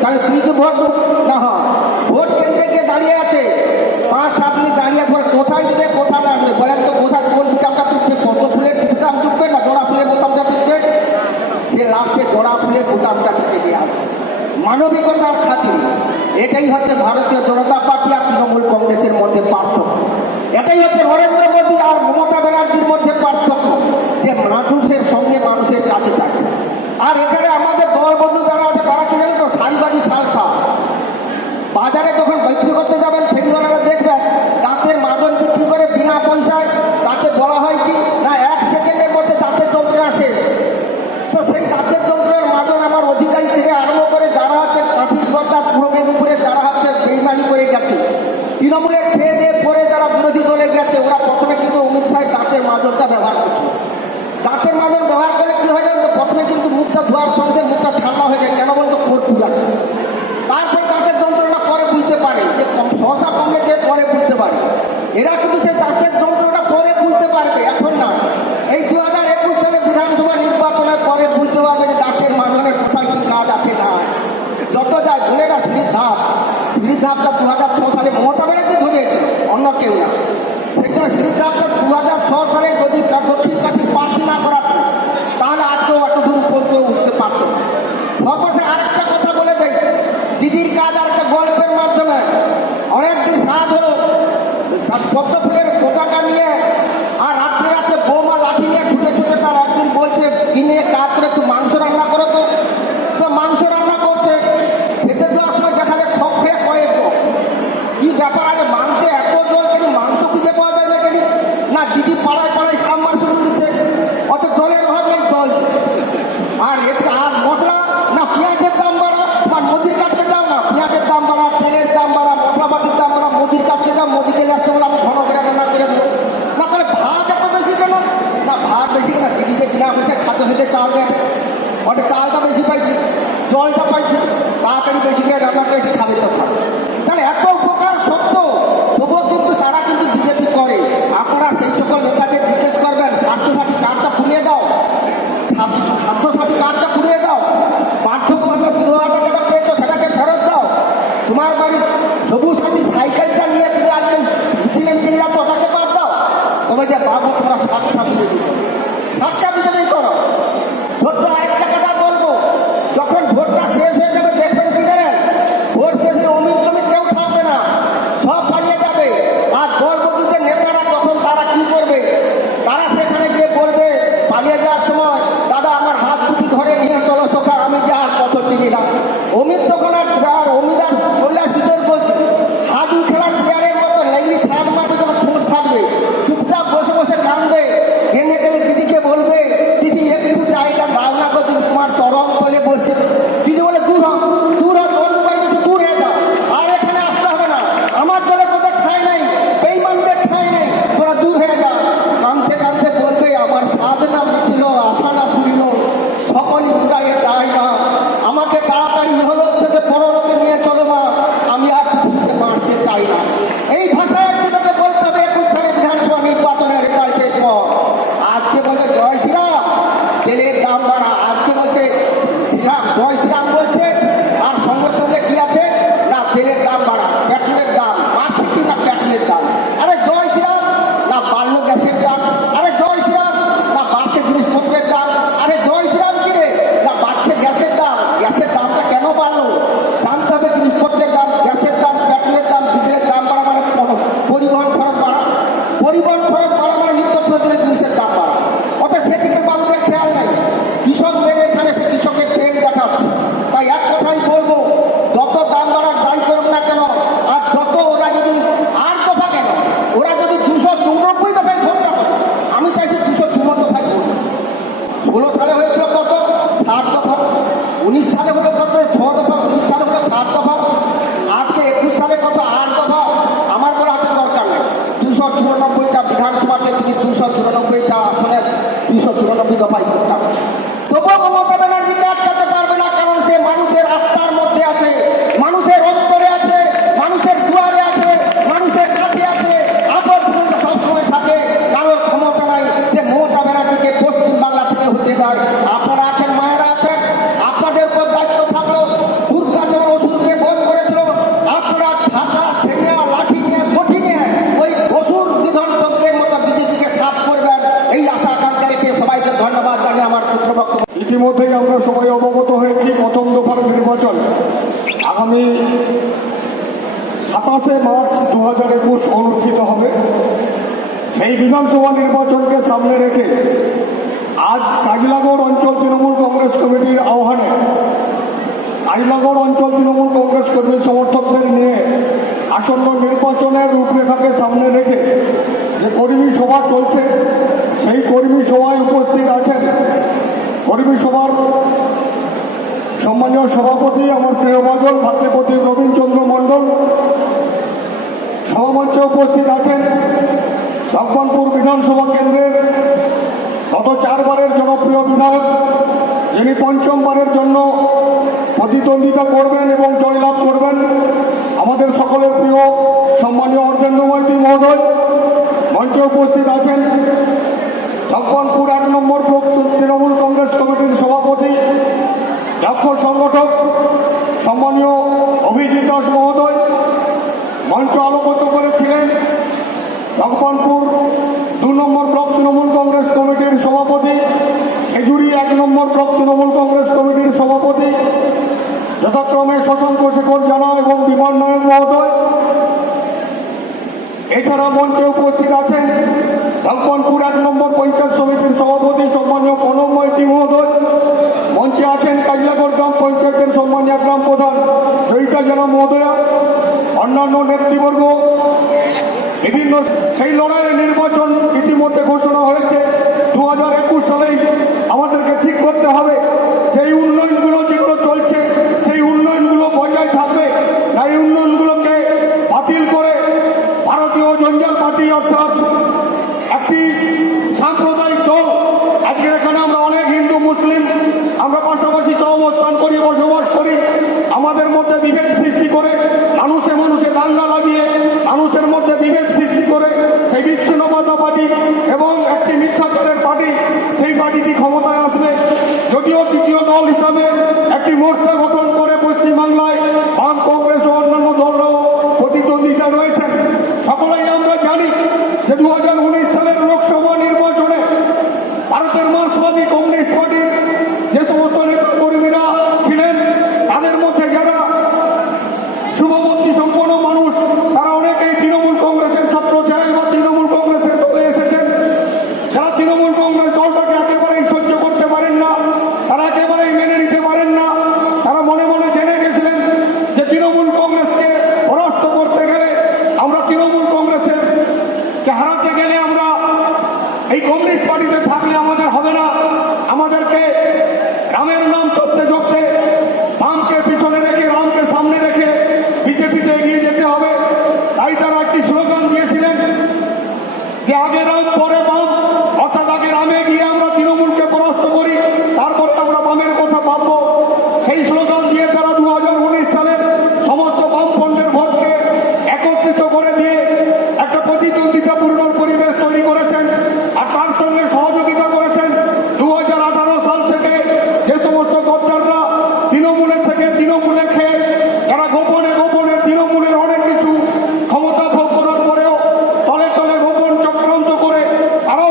তাহলে তুই তো ভোট দেবো না। হ্যাঁ, ভোট কেন্দ্রে গিয়ে দাঁড়িয়ে আছে 5-7 মিনিট দাঁড়িয়ে, ধর কোথায় দেবে কোথায় রাখবে, বলেন তো কোথায় কোন বোতামটা টিপবে, পদ্ম ফুলের বোতাম টিপবে না জোড়া ফুলের বোতামটা টিপবে? সে লাস্টে জোড়া ফুলের বোতামটা টিপে দিয়ে আসে, মানবিকতার খাতিরে। এটাই হচ্ছে ভারতীয় জনতা পার্টি আর তৃণমূল কংগ্রেসের মধ্যে পার্থক্য। এটাই হচ্ছে নরেন্দ্র মোদী আর মমতা ব্যানার্জির মধ্যে পার্থক্য, যে মানুষের সঙ্গে মানুষের কাছে থাকে। আর এখানে আমাদের দল বন্ধু যারা আছে তারা কি জানেন তো, সারিবাজি সালসা। বাজারে যখন বিক্রি করতে যাবেন ফেরিওয়ালারা দেখবেন দাঁতের মাজন বিক্রি করে বিনা পয়সায়। তাতে বলা হয় কি না, 1 সেকেন্ডের মধ্যে দাঁতের যন্ত্রণা শেষ। তো সেই দাঁতের যন্ত্রণার মাজন আমার অধিকারী থেকে আরম্ভ করে যারা আছে ট্রাফিক সরকার পূর্ব মেদিনীপুরে যারা আছে বেইমানি করে গেছে, তৃণমূলের খেয়ে দিয়ে পরে যারা বিরোধী দলে গেছে, ওরা প্রথমে কিন্তু অমিত শাহ দাঁতের মাজনটা ব্যবহার করছে। দাঁতের মাজন ব্যবহার করলে কি হয় জানেন তো, প্রথমে কিন্তু মুখটা ধোয়ার সঙ্গে মুখটা ঠান্ডা হয়ে যায়, কেন বলতো কর্পূর আছে। তারপর দাঁতের যন্ত্রণা পরে বুঝতে পারে যে সহসা কমলে যে পরে বুঝতে পারে। এরা কিন্তু সেই দাঁতের যন্ত্রণা পরে বুঝতে পারবে, এখন না। এই 2021 সালে বিধানসভা নির্বাচনের পরে বুঝতে পারবে যে দাঁতের মাজনের কোথায় কি কাজ আছে না আছে। যত যায় বলে না সিঁড়ির ধাপটা 2006 সালে মমতা ব্যানার্জি ধরেছে, অন্য কেউ না। সেই জন্য সিঁড়ির ধাপটা 2006 সালে যদি দক্ষিণ কাঠি প্রার্থী না করাতো তাহলে আজকেও এত দূর উপরে উঠতে পারত। সর্বশেষে আরেকটা কথা বলে দেয়, দিদির কাজ আর একটা গল্পের মাধ্যমে। অনেকদিন সাধ হলো পদ্ম ফুলের পতাকা নিয়ে, আর রাত্রে রাত্রে বৌমা লাঠি নিয়ে ছুটে ছুটে তার একদিন বলছে কিনে কাজ করে একটু মাংস রান্না করো। তো মাংস রান্না করছে, খেতে দেওয়ার সময় দেখা যায় খপ খেয়ে কয়েক কি ব্যাপার আছে, মাংস এত জল কেন, মাংস খুঁজে পাওয়া যায় না কেন? না দিদি পাড়ায় পাড়ায় সাবমার্সিবল দিচ্ছে, অত জলের অভাব নেই, জল দিচ্ছে। আর এতে আর মশলা না, পেঁয়াজের দাম বাড়া, আর মোদির কাছে যাও না, পেঁয়াজের দাম বাড়া, তেলের দাম বাড়া, মশলাপাতির দাম বাড়া, মোদির কাছে যাও, মোদিকে আসতে বলে আমি ঘন করে রান্না করে দেবো। না তাহলে ভাত এত বেশি কেন? না ভাত বেশি কেন, দিদিকে বিনা পয়সা খাদ্য খেতে চাল দেন, ওটা চালটা বেশি পাইছি, জলটা পাইছি, তাড়াতাড়ি বেশি করে রান্না করেছি, খাবে তো খাবে। তাহলে এত উপকার সত্য তবুও কিন্তু তারা কিন্তু বিজেপি করে। আপনারা সেই সকল নেতাদের জিজ্ঞেস করবেন, স্বাস্থ্যসাথী কার্ডটা পুড়িয়ে দাও, স্বাস্থ্যসাথী কার্ডটা পুড়িয়ে দাও, বার্ধক্য ভাতা বিধবাটা যেটা পেয়েছো সেটাকে ফেরত দাও, তোমার বাড়ির সবুজ সাথী সাইকেলটা নিয়ে কিন্তু আজকে মিছিলেন কিনে যাচ্ছ ওটাকে বাদ দাও। তবে যে বাবু তোমরা সাতটা বিজেপি করো, সাতটা বিজেপি করো। ছোট্ট আরেকটা কথা বলবো, যখন ভোটটা শেষ হয়ে যাবে দেখবেন কি জানেন, ভোট শেষে অমিত টমিত কেউ থাকবে না, সব পালিয়ে যাবে। আর দল বন্ধুদের নেতারা তখন তারা কি করবে, তারা সেখানে গিয়ে বলবে পালিয়ে যাওয়ার সময়, দাদা আমার হাত দুটি ধরে নিয়ে চলো সোফা, আমি যে আর কত চিনি না। অমিত তখন আর অমিত আর কৈলাস ভিতর বলছে হাডু খেলার প্লেয়ারের মতো লেঙ্গি ছাড় মারবে, যখন ঠোঁট ফাটবে চুপচাপ বসে বসে কাঁদবে, কেঁদে কেঁদে দিদিকে বলবে দিদি একটু জায়গা দাও না গো, দিদি তোমার চরম তলে বসে। দিদি বলে দূর হ, দূর হ, অন্য বাড়ি যদি দূর হয়ে যাও, আর এখানে আসতে হবে না, আমার দলে তোদের ঠাঁই নাই, বেইমানদের ঠাঁই নেই, তোরা দূর হয়ে যা। কাঁদতে কাঁদতে বলবে আমার স্বাদ না মিটিল, আশা না পুরিল, সকলই পুরাইয়ে যায় না, আমাকে তাড়াতাড়ি হলো থেকে পরলোকে নিয়ে চলো মা, আমি আর পৃথিবীতে বাঁচতে চাই না। এই ভাষায় একদিন ওকে বলতে হবে 21 সালে বিধানসভা নির্বাচনের রেজাল্টের পর। আজকে বলছে জয় শ্রীরাম, তেলের দাম বাড়া, আজকে বলছে শ্রীরাম জয় শ্রীরাম বলছে, আর সঙ্গে সঙ্গে কি আছে না তেলের দাম বাড়া, পেট্রোলের দাম বাড়ছে কি না পেট্রোলের দাম, আরে জয় শ্রীরাম না বাড়লো গ্যাসের দাম, আরে জয় শ্রীরাম না বাড়ছে জিনিসপত্রের দাম, আরে জয় শ্রীরাম কি রে না বাড়ছে গ্যাসের দাম। গ্যাসের দামটা কেন বাড়লো জানতে হবে, জিনিসপত্রের দাম, গ্যাসের দাম, পেট্রোলের দাম, ডিজেলের দাম বাড়া মানে পরিবহন খরচ বাড়া, পরিবহন খরচ বাড়া মানে নিত্য প্রয়োজনীয় জিনিসের দাম বাড়া। অর্থাৎ সেদিকে বাবুদের খেয়াল নাই, কৃষক মেরে এখানে সে কৃষকের ট্রেন দেখাচ্ছে। তাই এক কথাই বলবো, যত দাম বাড়ার দায়ী করুক না কেন, আর যত ওরা যদি 8 দফা কেন, ওরা যদি 299 দফায় ভোটটা করে, আমি চাইছি 202 দফায় ভোট। 16 সালে হয়েছিল কত 7 দফা, 19 সালে হলো কত 6 দফা, 19 সালে হলো 7 দফা, আজকে 21 সালে কত 8 দফা। আমার বলা হাতে দরকার নেই, 294টা বিধানসভাতে তিনি 294টা আসনের 294 দফায় ভোটটা। তবুও মমতা ব্যানার্জিকে আটকাতে পারবে না, কারণ সে মানুষের আত্মার মধ্যে আছে, মানুষের অন্তরে আছে, মানুষের দুয়ারে আছে, মানুষের কাছে আছে, আপদ বিপদে সবসময় থাকে। কারোর ক্ষমতা নাই যে মমতা ব্যানার্জিকে পশ্চিমবাংলা থেকে হতে দেয়। আপনারা আছেন, মায়েরা আছেন, আপনাদের উপর দায়িত্ব থাকলো। দুর্গা যেমন অসুরকে বধ করেছিল, আপনারা ঝাঁটা ছেড়িয়া লাঠি নিয়ে কঠি নিয়ে ওই অসুর নিধন যজ্ঞের মতো বিজেপিকে সাফ করবেন, এই আশা আকাঙ্ক্ষা রেখে সবাইকে ধন্যবাদ জানিয়ে আমার পুত্র বক্তব্য। ইতিমধ্যেই আমরা সবাই অবগত হয়েছি প্রথম দফার নির্বাচন আগামী 27 মার্চ 2021 অনুষ্ঠিত হবে। সেই বিধানসভা নির্বাচনকে সামনে রেখে আজ কাজলাগড় অঞ্চল তৃণমূল কংগ্রেস কমিটির আহ্বানে কাজলাগড় অঞ্চল তৃণমূল কংগ্রেস কর্মী সমর্থকদের নিয়ে আসন্ন নির্বাচনের রূপরেখাকে সামনে রেখে যে কর্মী সভা চলছে, সেই কর্মী সভায় উপস্থিত আছেন কর্মী সভার সম্মানীয় সভাপতি আমার শ্রেয়ভাজন ভাতৃপতি রবীন্দ্রচন্দ্র মণ্ডল। সভামঞ্চে উপস্থিত আছেন ভগবানপুর বিধানসভা কেন্দ্রের গত 4 বারের জনপ্রিয় বিধায়ক, যিনি 5মবারের জন্য প্রতিদ্বন্দ্বিতা করবেন এবং জয়লাভ করবেন, আমাদের সকলের প্রিয় সম্মানীয় অর্জেন্দ্র মাইতি মহোদয়। মঞ্চে উপস্থিত আছেন ভগবানপুর 1 নম্বর ব্লক তৃণমূল কংগ্রেস কমিটির সভাপতি দক্ষ সংগঠক সম্মানীয় অভিজিৎ দাস মহোদয়। মঞ্চ আলোকিত করেছিলেন ভগবানপুর 2 নম্বর ব্লক তৃণমূল কংগ্রেস কমিটির সভাপতি, খেজুরি 1 নম্বর ব্লক তৃণমূল কংগ্রেস কমিটির সভাপতি যথাক্রমে শশাঙ্ক শেখর জানা এবং বিমান নায়ক মহোদয়। এছাড়া মঞ্চে উপস্থিত আছেন ভগবানপুর 1 নম্বর পঞ্চায়েত সমিতির সভাপতি সম্মানীয় প্রণব মাইতি মহোদয়। মঞ্চে আছেন কাজলাগড় গ্রাম পঞ্চায়েতের সম্মানীয় গ্রাম প্রধান জয়িতা জানা মহোদয়া, অন্যান্য নেতৃবর্গ। বিভিন্ন সেই লড়াইয়ের নির্বাচন ইতিমধ্যে ঘোষণা হয়েছে। 2021 সালেই আমাদেরকে ঠিক করতে হবে যে এই উন্নয়নগুলো যেগুলো চলছে সেই উন্নয়নগুলো বজায় থাকবে না এই উন্নয়নগুলোকে বাতিল করে ভারতীয় জঞ্জাল পার্টি অর্থাৎ একটি সাম্প্রদায়িক দল, আজকে এখানে আমরা অনেক হিন্দু মুসলিম আমরা পাশাপাশি সহাবস্থান করি, বসবাস করি, আমাদের মধ্যে বিভেদ সৃষ্টি করে মানুষে মানুষে দাঙ্গা লাগিয়ে মানুষের মধ্যে বিভেদ সৃষ্টি করে সেই বিচ্ছিন্নতা পার্টি এবং একটি মিথ্যাচারের পার্টি, সেই পার্টিটি ক্ষমতায় আসবে। যদিও তৃতীয় দল হিসাবে একটি মোর্চা গঠন করে পশ্চিমবাংলায় বাম কংগ্রেস ও অন্যান্য দলরাও প্রতিদ্বন্দ্বিতা রয়েছে। সকলেই আমরা জানি যে 2019 সালের লোকসভা নির্বাচনে ভারতের মার্ক্সবাদী কমিউনিস্ট পার্টির যে সমস্ত নেতা কর্মীরা ছিলেন তাদের মধ্যে যারা শুভবুদ্ধি সম্পন্ন মানুষ তারা অনেকেই তৃণমূল কংগ্রেসের ছাত্র ছিলেন বা তৃণমূল কংগ্রেসের দলে এসেছেন। যারা তৃণমূল কংগ্রেস দলটাকে একেবারেই সহ্য করতে পারেন না, তারা একেবারেই মেনে নিতে পারেন না, তারা মনে মনে জেনে গেছিলেন যে তৃণমূল কংগ্রেসকে পরাস্ত করতে গেলে আমরা তৃণমূল কংগ্রেসের হারাতে গেলে আমরা এই কমিউনিস্ট পার্টিতে থাকলে আমাদের হবে না, আমাদেরকে রামের নাম চলতে চলতে রামকে পিছনে রেখে রামকে সামনে রেখে বিজেপিতে এগিয়ে যেতে হবে। তাই তারা একটি স্লোগান দিয়েছিলেন যে আগে রাম পরে বাম, অর্থাৎ আগে রামে গিয়ে আমরা তৃণমূলকে পরাস্ত করি তারপরে আমরা বামের কথা ভাববো। সেই স্লোগান দিয়ে তারা 2019 সালের সমস্ত বামফ্রন্টের ভোটকে একত্রিত করে দিয়ে একটা প্রতিদ্বন্দ্বিতাপূর্ণ পরিবেশ তৈরি করেছেন আর তার সঙ্গে সহযোগিতা করেছেন 2018 সাল থেকে যে সমস্ত গদ্দাররা তৃণমূলের থেকে তৃণমূলে খেয়ে যারা গোপনে গোপনে তৃণমূলের অনেক কিছু ক্ষমতা ভোগ করার পরেও তলে তলে গোপন চক্রান্ত করে তারা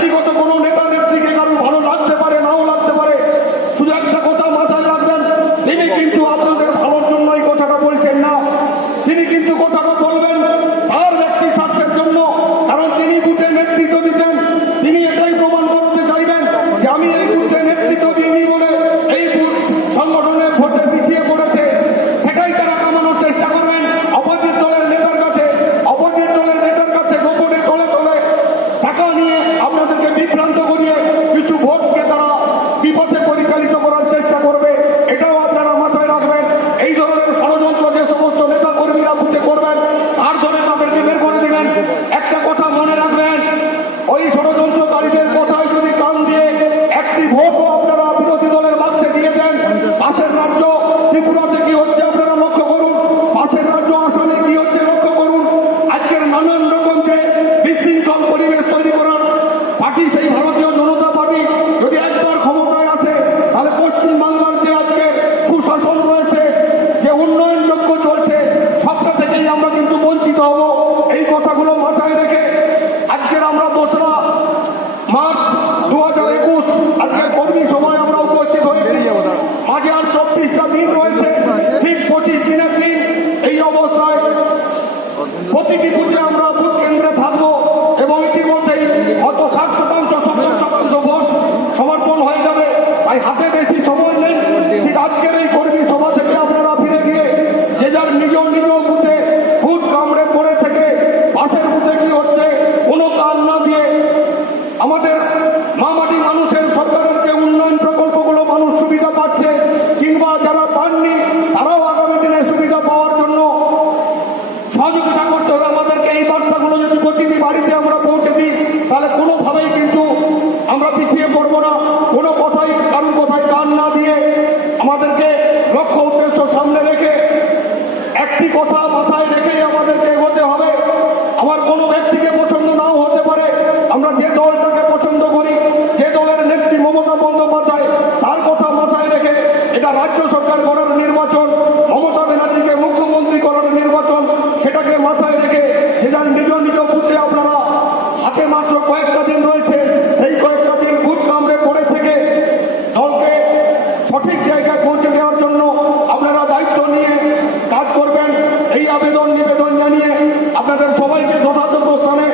ব্যক্তিগত কোনো নেতা নেত্রীকে কারণ ভালো লাগতে পারে, নাও লাগতে পারে, শুধু একটা কথা মাথায় রাখবেন, তিনি কিন্তু আপনাদের ভালোর জন্য এই কথাটা বলছেন না। তিনি কিন্তু কথাটা বলবেন তার ব্যক্তি স্বার্থের জন্য, কারণ তিনি বুথে নেতৃত্ব দিতেন। তিনি এটাই প্রমাণ করতে চাইবেন যে আমি এই বুথে নেতৃত্ব দিইনি বলে এই বুথ সংগঠনের ভোটে পিছিয়ে পড়েছে, সেটাই তারা কামানোর চেষ্টা করবেন অপোজিট দলের নেতার কাছে। অপোজিট দলের নেতার কাছে গোপনে তলে তলে টাকা নিয়ে আপনাদেরকে বিভ্রান্ত করিয়ে কিছু ভোটকে তারা বিপথে পরিচালিত করার চেষ্টা করবে, এটাও আপনারা মাথায় রাখবেন। এই ধরনের ষড়যন্ত্র যে সমস্ত নেতা কর্মীরা বুথে করবেন, তার ধরে তাদেরকে বের করে দিবেন। একটা কথা মনে রাখবেন, ওই ষড়যন্ত্রকারীদের কথায় যদি কান দিয়ে একটি ভোটও আপনারা বিরোধী দলের বাক্সে দিয়ে দেন, পাশের রাজ্য ত্রিপুরাতে কি হচ্ছে আপনারা লক্ষ্য করুন, পাশের রাজ্য আসামে কি হচ্ছে লক্ষ্য করুন। আজকের নানান রকম যে বিশৃঙ্খল পরিবেশ তৈরি করার পার্টি, সেই ভারতীয় জনতা পার্টি যদি একবার ক্ষমতায় আসে, তাহলে পশ্চিমবাংলার যে আজকে সুশাসন রয়েছে, যে উন্নয়নযোগ্য চলছে, সবটা থেকেই আমরা কিন্তু বঞ্চিত হব। এই কথাগুলো মাথায় রেখে আজকের আমরা 2রা মার্চ 2021 আজকের কর্মী সভায় আমরা উপস্থিত হয়েছি। মাঝে আর 24টা দিন রয়েছে, ঠিক 25 দিনের দিন। এই অবস্থায় প্রতিটি বুথে আমরা বুথ কেন্দ্রে থাকবো এবং ইতিমধ্যেই হয়তো 60% 70% ভোট সমর্পণ হয়ে যাবে। তাই হাতে বেশি সময় নেই। ঠিক আজকের এই কর্মী সভা থেকে আপনারা ফিরে গিয়ে যে যার নিজ নিজ বুথে বুথ কামড়ে পড়ে থেকে পাশের বুথে কি হচ্ছে কোনো কান না দিয়ে আমাদের মামাটি মানুষের সরকারের যে উন্নয়ন প্রকল্পগুলো মানুষ সুবিধা পাচ্ছে, কিংবা যারা পাননি তারাও আগামী দিনে সুবিধা পাওয়ার জন্য সহযোগিতা করতে হবে আমাদেরকে। এই বার্তাগুলো যদি প্রতিটি বাড়িতে আমরা পৌঁছে দিই, তাহলে কোনোভাবেই কিন্তু আমরা পিছিয়ে পড়বো না। কোনো কথাই কারণ কোথায় কান না দিয়ে আমাদেরকে লক্ষ্য উদ্দেশ্য সামনে রেখে একটি কথা মাথায় রেখেই আমাদেরকে এগোতে হবে। আমার কোনো ব্যক্তিকে পছন্দ নাও হতে পারে, আমরা যে দলটাকে পছন্দ করি, যে দলের নেত্রী মমতা বন্দ্যোপাধ্যায়, তার কথা মাথায় রেখে এটা রাজ্য সরকার করার নির্বাচন, মমতা ব্যানার্জিকে মুখ্যমন্ত্রী করার নির্বাচন, সেটাকে মাথায় রেখে যে যার নিজ নিজ বুথে আপনারা হাতে মাত্র কয়েকটা দিন রয়েছে, সেই কয়েকটা দিন বুথ কামড়ে পড়ে থেকে দলকে সঠিক জায়গায় পৌঁছে দেওয়ার জন্য আপনারা দায়িত্ব নিয়ে কাজ করবেন। এই আবেদন নিবেদন জানিয়ে আপনাদের সবাইকে যথাযথ স্থানে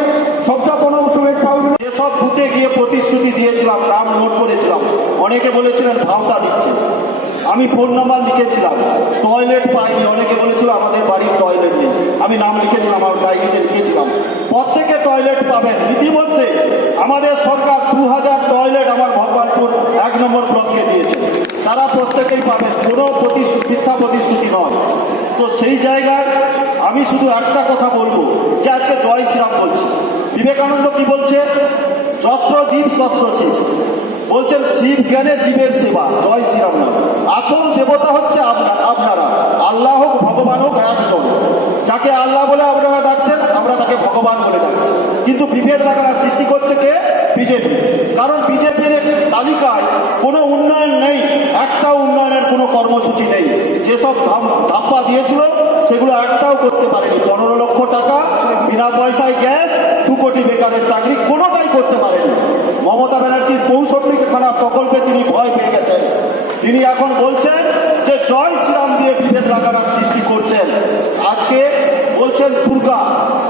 সবচেয়ে শুভেচ্ছা। যেসব বুথে গিয়ে প্রতিশ্রুতি দিয়েছিলাম, নাম নোট করেছিলাম, অনেকে বলেছিলেন ভাওতা দিচ্ছে, আমি ফোন নাম্বার লিখেছিলাম, টয়লেট পাইনি, অনেকে বলেছিল আমাদের বাড়ির টয়লেট নেই, আমি নাম লিখেছিলাম, আমার ডায়েরিতে লিখেছিলাম। প্রত্যেকে টয়লেট পাবেন। ইতিমধ্যে আমাদের সরকার 2000 টয়লেট আমার ভগবানপুর 1 নম্বর ব্লককে দিয়েছে, তারা প্রত্যেকেই পাবেন, কোনো মিথ্যা প্রতিশ্রুতি নয়। তো সেই জায়গায় আমি শুধু একটা কথা বলবো যে আজকে জয় শ্রীরাম বলছি। বিবেকানন্দ কি বলছে? যত্র জীব তত্র শিব। বলছেন শিব জ্ঞানে জীবের সেবা, জয় শ্রীরাম নাম। আসল দেবতা হচ্ছে আপনারা। আল্লাহ হোক ভগবান হোক একজন। যাকে আল্লাহ বলে আপনারা ডাকছেন, আমরা তাকে ভগবান বলে ডাকছি। কিন্তু বিভেদ লাগানোর সৃষ্টি করছে কে? বিজেপি। কারণ বিজেপির তালিকায় কোনো উন্নয়ন নেই, একটাও উন্নয়নের কোনো কর্মসূচি নেই। যেসব ধাপ্পা দিয়েছিল সেগুলো একটাও করতে পারেনি। 15 লক্ষ টাকা বিনা পয়সায় গ্যাস, 2 কোটি বেকারের চাকরি, কোনোটাই করতে পারেনি। মমতা ব্যানার্জির 64খানা প্রকল্পে তিনি ভয় পেয়ে গেছেন। তিনি এখন বলছেন যে জয় শ্রীরাম দিয়ে বিভেদ লাগানোর সৃষ্টি করছেন। আজকে বলছেন দুর্গা।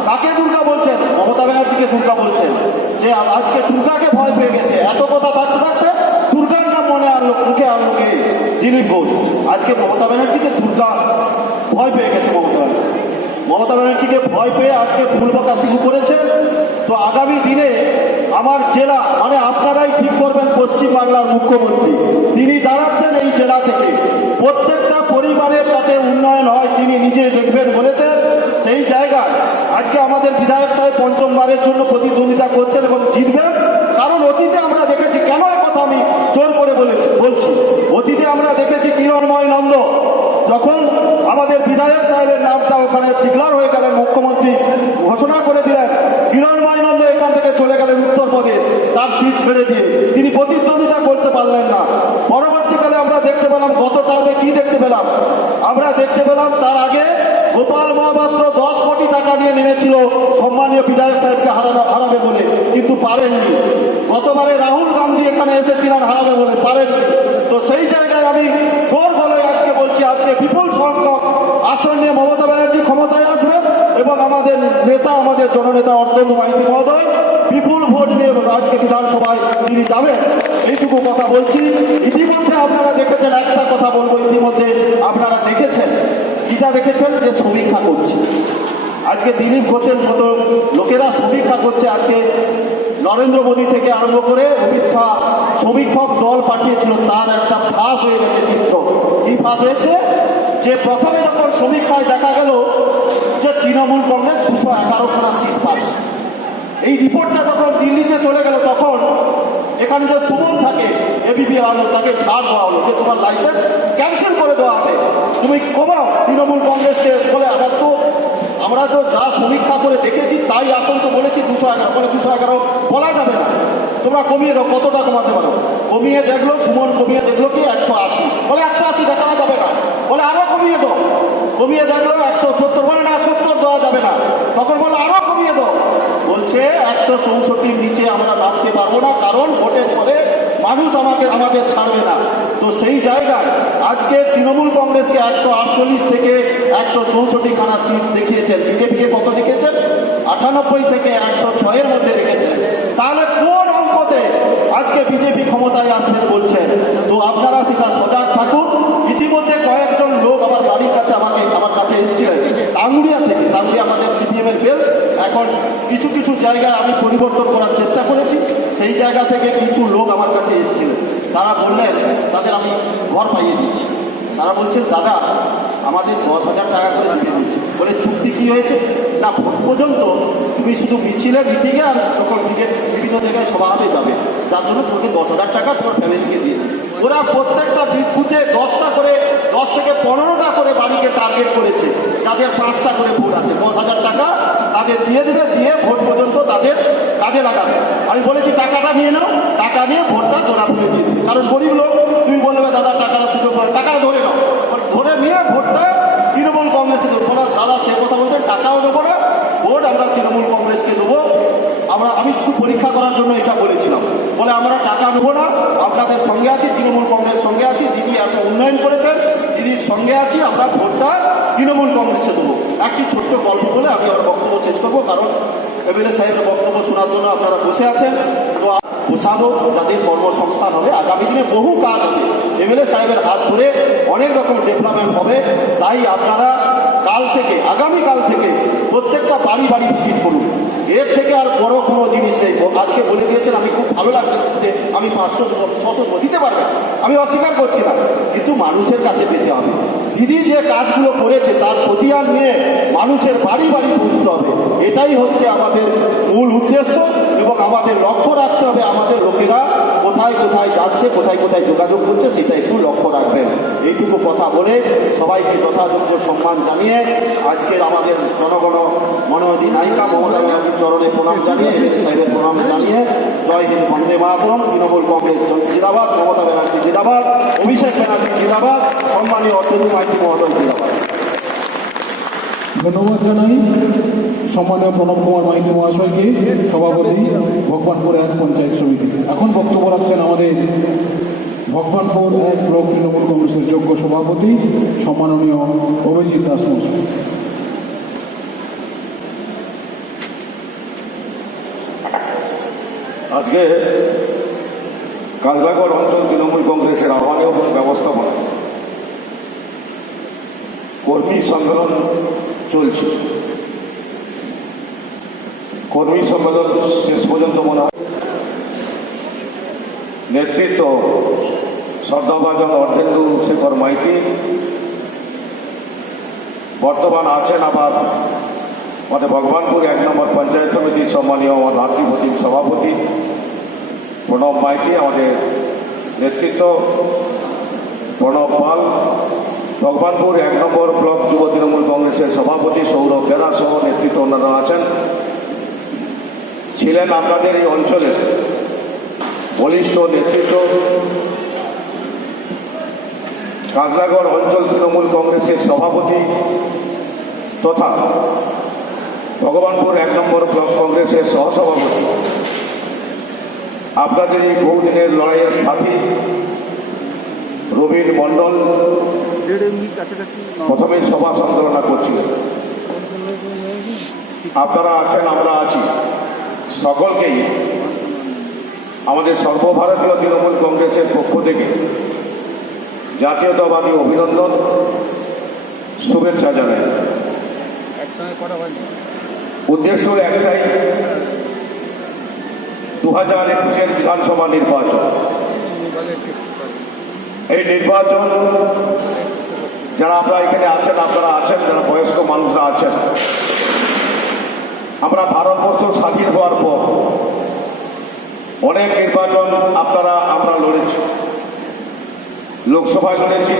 কাকে দুর্গা বলছেন? মমতা ব্যানার্জিকে দুর্গা বলছেন, যে আজকে দুর্গাকে ভয় পেয়ে গেছে। এত কথা থাকতে থাকতে দুর্গার নাম মনে আনলো, মুখে আনলো কে? দিলীপ ঘোষ। আজকে মমতা ব্যানার্জিকে দুর্গা ভয় পেয়ে গেছে। মমতা ব্যানার্জিকে ভয় পেয়ে আজকে ভুল বকা শুরু করেছে। তো আগামী দিনে আমার জেলা, মানে আপনারাই ঠিক করবেন পশ্চিমবাংলার মুখ্যমন্ত্রী। তিনি দাঁড়াচ্ছেন এই জেলা থেকে, প্রত্যেকটা পরিবারের যাতে উন্নয়ন হয় তিনি নিজে দেখবেন বলেছেন। সেই জায়গায় আজকে আমাদের বিধায়ক সাহেব 5মবারের জন্য প্রতিদ্বন্দ্বিতা করছেন এবং জিতবেন। কারণ অতীতে আমরা দেখেছি, কেন কথা আমি জোর করে বলছি, অতীতে আমরা দেখেছি কিরণময় নন্দ যখন আমাদের বিধায়ক সাহেবের নামটা ওখানে ডিক্লার হয়ে গেলেন, মুখ্যমন্ত্রী ঘোষণা করে দিলেন, কিরণময় নন্দ এখান থেকে চলে গেলেন উত্তরপ্রদেশ, তার সিট ছেড়ে দিয়ে। তিনি প্রতিদ্বন্দ্বিতা করতে পারলেন না। পরবর্তীকালে আমরা দেখতে পেলাম, গত টার্মে কি দেখতে পেলাম? আমরা দেখতে পেলাম তার আগে গোপাল মহাপাত্র 10 কোটি টাকা নিয়ে নেমেছিল সম্মানীয় বিধায়ক সাহেবকে হারাবে বলে, কিন্তু পারেননি। গতবারে রাহুল গান্ধী এখানে এসেছিলেন হারাবে বলে পারেননি। তো সেই জায়গায় আমি জোর বলে আজকে বলছি, আজকে বিপুল সংখ্যক আসন নিয়ে মমতা ব্যানার্জি ক্ষমতায় আসবে এবং আমাদের নেতা, আমাদের জননেতা অর্জুন মাইতি মহোদয় বিপুল ভোট নিয়ে আজকে বিধানসভায় তিনি যাবেন, এইটুকু কথা বলছি। ইতিমধ্যে আপনারা দেখেছেন, একটা কথা বলবো, ইতিমধ্যে আপনারা দেখেছেন, যেটা দেখেছেন যে সমীক্ষা করছে আজকে দিলীপ ঘোষের মতো লোকেরা সমীক্ষা করছে। আজকে নরেন্দ্র মোদী থেকে আরম্ভ করে অমিত শাহ সমীক্ষক দল পাঠিয়েছিল, তার একটা ফাঁস হয়ে গেছে চিত্র। কি ফাঁস হয়েছে? যে প্রথমে যখন সমীক্ষায় দেখা গেল যে তৃণমূল কংগ্রেস 211খানা সিট পাচ্ছে, এই রিপোর্টটা যখন দিল্লিতে চলে গেল তখন এখানে যে সুমন থাকে এবিপি আলো, তাকে ছাড় দেওয়া হলো যে তোমার লাইসেন্স ক্যান্সেল করে দেওয়া হবে, তুমি কমাও তৃণমূল কংগ্রেসকে। বলে আমরা তো যা সমীক্ষা করে দেখেছি তাই আসন তো বলেছি 211, বলে 211 বলা যাবে না, তোমরা কমিয়ে দাও, কতটা কমাতে পারো। কমিয়ে দেখলো, সুমন কমিয়ে দেখলো কি 180, বলে 180 দেখানো যাবে না, বলে আরো কমিয়ে দাও। কমিয়ে দেখলো 170, বলে না 70 দেওয়া যাবে না, তখন বলে আরো কমিয়ে দাও, বলছে 164 নিচে আমরা নামতে পারবো না, কারণ ভোটের পরে মানুষ আমাদের ছাড়বে না। তো সেই জায়গায় আজকে তৃণমূল কংগ্রেসকে 148 থেকে 164খানা সিট দেখিয়েছেন, বিজেপিকে কত দেখেছেন? 98 থেকে 106-এর মধ্যে রেখেছেন। তাহলে কোন অঙ্কতে আজকে বিজেপি ক্ষমতায় আসবেন বলছেন? তো আপনারা সেটা সজাগ থাকুন। ইতিমধ্যে কয়েকজন লোক আমার বাড়ির কাছে আমার কাছে এসেছিলেন টাঙ্গুরিয়া থেকে, টাঙ্গুরিয়া আমাদের সিপিএম এর বেল, এখন কিছু কিছু জায়গায় আমি পরিবর্তন করার চেষ্টা করেছি, সেই জায়গা থেকে কিছু লোক আমার কাছে এসেছিলেন, তারা বললেন তাদের আমি ঘর পাইয়ে দিয়েছি। তারা বলছেন দাদা আমাদের 10,000 টাকা করে দিতে দিচ্ছি, বলে চুক্তি কী হয়েছে? না ভোট পর্যন্ত তুমি শুধু মিছিলে মিটিংয়ে আর তখন বিভিন্ন জায়গায় সভাতে যাবে, যার জন্য তোমাকে 10,000 টাকা তোমার ফ্যামিলিকে দিয়ে দিই। ওরা প্রত্যেকটা বুথে 10টা করে, 10 থেকে 15টা করে বাড়িকে টার্গেট করেছে, যাদের 5টা করে ভোট আছে, 10,000 টাকা তাদের দিয়ে দেবে, দিয়ে ভোট পর্যন্ত তাদের কাজে লাগাবে। আমি বলেছি টাকাটা নিয়ে নাও, টাকা নিয়ে ভোটটা জোড়া ফুলে দিয়ে দিবে, কারণ গরিব লোক, তুমি বলবে দাদা টাকাটা সুযোগ করে, টাকাটা ধরে নাও, ধরে নিয়ে ভোটটা তৃণমূল কংগ্রেসে দেবো। দাদা সে কথা বলতে টাকাও দেবো না, ভোট আমরা তৃণমূল কংগ্রেসকে দেবো। আমি শুধু পরীক্ষা করার জন্য এটা বলেছিলাম, বলে আমরা টাকা নেবো না, আপনাদের সঙ্গে আছি, তৃণমূল কংগ্রেস সঙ্গে আছি, দিদি এত উন্নয়ন করেছেন, দিদির সঙ্গে আছি, আমরা ভোটটা তৃণমূল কংগ্রেসে দেবো। একটি ছোট্ট গল্প বলে আমি আমার বক্তব্য শেষ করবো, কারণ এমএলএ সাহেবের বক্তব্য শোনার জন্য আপনারা বসে আছেন। তো বসাবো, যাদের কর্মসংস্থান হবে, আগামী দিনে বহু কাজ হবে, এমএলএ সাহেবের হাত ধরে অনেক রকম ডেভেলপমেন্ট হবে। তাই আপনারা আগামীকাল থেকে প্রত্যেকটা বাড়ি বাড়ি ভিজিট করুন, এর থেকে আর বড় কোনো জিনিস নেই। আজকে বলে দিয়েছেন, আমি খুব ভালো লাগছে যে আমি 500-600 দিতে পারবেন, আমি অস্বীকার করছি না, কিন্তু মানুষের কাছে যেতে হবে। দিদি যে কাজগুলো করেছে তার খতিয়ান নিয়ে মানুষের বাড়ি বাড়ি পৌঁছতে হবে, এটাই হচ্ছে আমাদের মূল উদ্দেশ্য। এবং আমাদের লক্ষ্য রাখতে হবে আমাদের লোকেরা কোথায় কোথায় যাচ্ছে, কোথায় কোথায় যোগাযোগ করছে, সেটা একটু লক্ষ্য রাখবেন। এইটুকু কথা বলে সবাইকে যথাযোগ্য সম্মান জানিয়ে আজকের আমাদের জনগণ মনোনীত নায়িকা মমতা ব্যানার্জির চরণে প্রণাম জানিয়ে, এমএলএ সাহেবের প্রণাম জানিয়ে, জয় হিন্দ, বন্দে মাতরম, তৃণমূল কংগ্রেস জিন্দাবাদ, মমতা ব্যানার্জি জিন্দাবাদ, অভিষেক ব্যানার্জি জিন্দাবাদ, সম্মানীয় অর্জুন মাইতি মহোদয় জিন্দাবাদ। ধন্যবাদ জানাই সম্মানীয় প্রণব কুমার মাইতি মহাশয়কে, সভাপতি ভগবানপুর 1 পঞ্চায়েত সমিতি। এখন বক্তব্য রাখছেন আমাদের ভগবানপুর 1 ব্লক তৃণমূল কংগ্রেসের যোগ্য সভাপতি সম্মাননীয় অভিজিৎ দাস মহাশয়। আজকে কাজলাগড় অঞ্চল তৃণমূল কংগ্রেসের আহ্বানে এবং ব্যবস্থাপনা কর্মী সম্মেলন চলছে। কর্মী সম্মেলন শেষ পর্যন্ত মনে হয় নেতৃত্ব শ্রদ্ধাভাজন অর্ধেন্দু শেখর মাইতি বর্তমান আছেন। আবার আমাদের ভগবানপুর 1 নম্বর পঞ্চায়েত সমিতির সম্মানীয় আমার ভাতৃপ্রতিম সভাপতি প্রণব মাইতি, আমাদের নেতৃত্ব প্রণব পাল, ভগবানপুর 1 নম্বর ব্লক যুব তৃণমূল কংগ্রেসের সভাপতি সৌরভ বেরা সহ নেতৃত্ব অন্যান্য আছেন। ছিলেন আপনাদের এই অঞ্চলের বলিষ্ঠ নেতৃত্ব। কাজলাগড় অঞ্চল তৃণমূল কংগ্রেসের সভাপতি তথা ভগবানপুর 1 নম্বর ব্লক কংগ্রেসের সহসভাপতি আপনাদের এই বহুদিনের লড়াইয়ের সাথী রবীন মণ্ডল প্রথমে সভা সঞ্চালনা করছিলেন। আপনারা আছেন, আমরা আছি, সকলকেই আমাদের সর্বভারতীয় তৃণমূল কংগ্রেসের পক্ষ থেকে জাতীয়তাবাদী অভিনন্দন, শুভেচ্ছা জানাই। উদ্দেশ্য একটাই, 2021 বিধানসভা নির্বাচন। এই নির্বাচন যারা আমরা এখানে আছেন, আপনারা আছেন, যারা বয়স্ক মানুষরা আছেন, আমরা ভারতবর্ষ স্বাধীন হওয়ার পর অনেক নির্বাচন আমরা লড়েছি। লোকসভায় লড়েছি,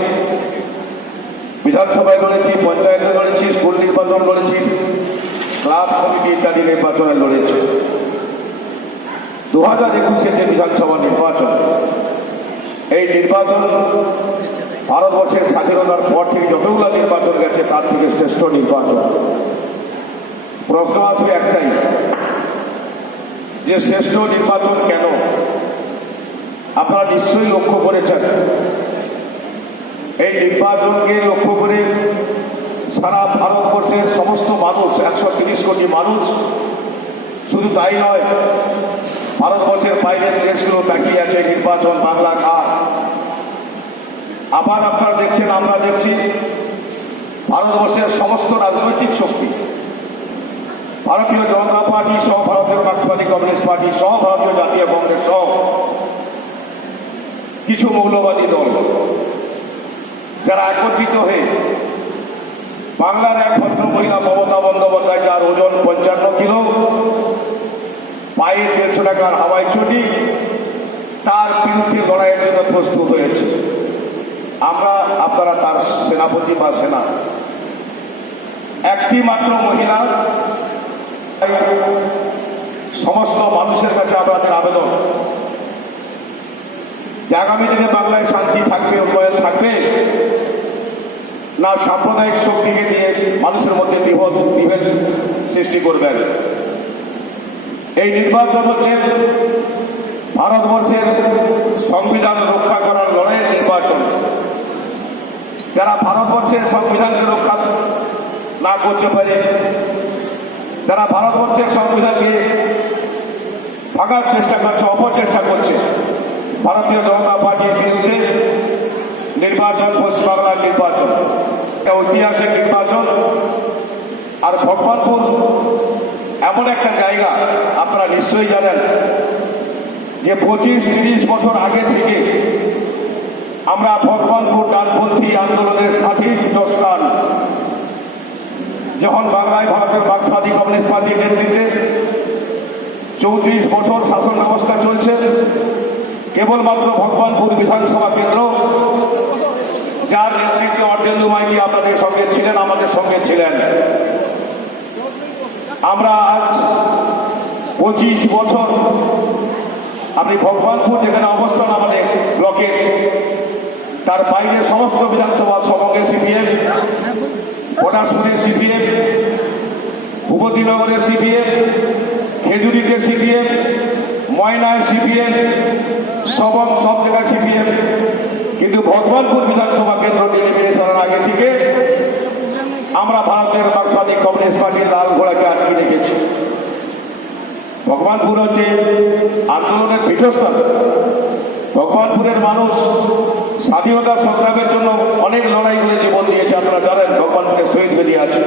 বিধানসভায় লড়েছি, পঞ্চায়েতে লড়েছি, স্কুল নির্বাচন লড়েছি, ক্লাব সমিতি ইত্যাদি নির্বাচনে লড়েছি। 2021 যে বিধানসভা নির্বাচন, এই নির্বাচন ভারতবর্ষের স্বাধীনতার পর থেকে যতগুলো নির্বাচন গেছে তার থেকে শ্রেষ্ঠ নির্বাচন। প্রশ্ন আসবে একটাই, যে শ্রেষ্ঠ নির্বাচন কেন? আপনারা নিশ্চয়ই লক্ষ্য করেছেন, এই নির্বাচনকে লক্ষ্য করে সারা ভারতবর্ষের সমস্ত মানুষ, 130 কোটি মানুষ, শুধু তাই নয়, ভারতবর্ষের বাইরের দেশগুলো তাকিয়ে আছে নির্বাচন বাংলা কার। আবার আপনারা দেখছেন, আমরা দেখছি, ভারতবর্ষের সমস্ত রাজনৈতিক শক্তি, ভারতীয় জনতা পার্টি সহ, ভারতীয় মার্ক্সবাদী কমিউনিস্ট পার্টি সহ, ভারতীয় জাতীয় কংগ্রেস সহ কিছু মৌলবাদী দল, যারা একত্রিত হয়ে বাংলার এক ভদ্র মহিলা মমতা বন্দ্যোপাধ্যায়, যার ওজন 55 কিলো, পায়ে 150 টাকার হাওয়াই চটি, তার বিরুদ্ধে লড়াইয়ের জন্য প্রস্তুত হয়েছে। আপনারা তার সেনাপতি বা সেনা, একটি মাত্র মহিলা। সমস্ত মানুষের কাছে আমাদের আবেদন যে আগামী দিনে বাংলায় শান্তি থাকবে, উন্নয়ন থাকবে না সাম্প্রদায়িক শক্তিকে নিয়ে মানুষের মধ্যে বিভেদ সৃষ্টি করবেন। এই নির্বাচন হচ্ছে ভারতবর্ষের সংবিধান রক্ষা করার লড়াইয়ের নির্বাচন। যারা ভারতবর্ষের সংবিধানকে রক্ষা না করতে পারে, যারা ভারতবর্ষের সংবিধানকে ভাঙার চেষ্টা করছে, অপচেষ্টা করছে, ভারতীয় জনতা পার্টির বিরুদ্ধে নির্বাচন, পশ্চিমবাংলার নির্বাচন, ঐতিহাসিক নির্বাচন। আর ভগবানপুর এমন একটা জায়গা, আপনারা নিশ্চয়ই জানেন, যে 25-30 বছর আগে থেকে আমরা ভগবানপুর ডানপন্থী আন্দোলনের সাথী স্থান। যখন বাংলায় ভারতের মার্ক্সবাদী কমিউনিস্ট পার্টির নেতৃত্বে 34 বছর শাসন ব্যবস্থা চলছে, কেবলমাত্র ভগবানপুর বিধানসভা কেন্দ্র, যার নেতৃত্বে অর্জেন্দু মাইতি আপনাদের সঙ্গে ছিলেন, আমাদের সঙ্গে ছিলেন। আমরা আজ 25 বছর, আপনি ভগবানপুর যেখানে অবস্থান আমাদের ব্লকে, তার বাইরে সমস্ত বিধানসভা সমগ্রে সিপিএম, পটাশপুরে সিপিএম, ভূপতিনগরে সিপিএম, খেজুরিতে সিপিএম, ময়নায় সিপিএম, সব জায়গায় সিপিএম। কিন্তু ভগবানপুর বিধানসভা কেন্দ্র ডেলিমিনেশনের আগে থেকে আমরা ভারতের মার্ক্সবাদী কমিউনিস্ট পার্টির লাল ঘোড়াকে আটকে রেখেছি। ভগবানপুর হচ্ছে আন্দোলনের পীঠস্থান। ভগবানপুরের মানুষ স্বাধীনতা সংগ্রামের জন্য অনেক লড়াই করে জীবন দিয়েছে, আপনারা জানেন। ভগবানপুরের শহীদ বেদি আছে,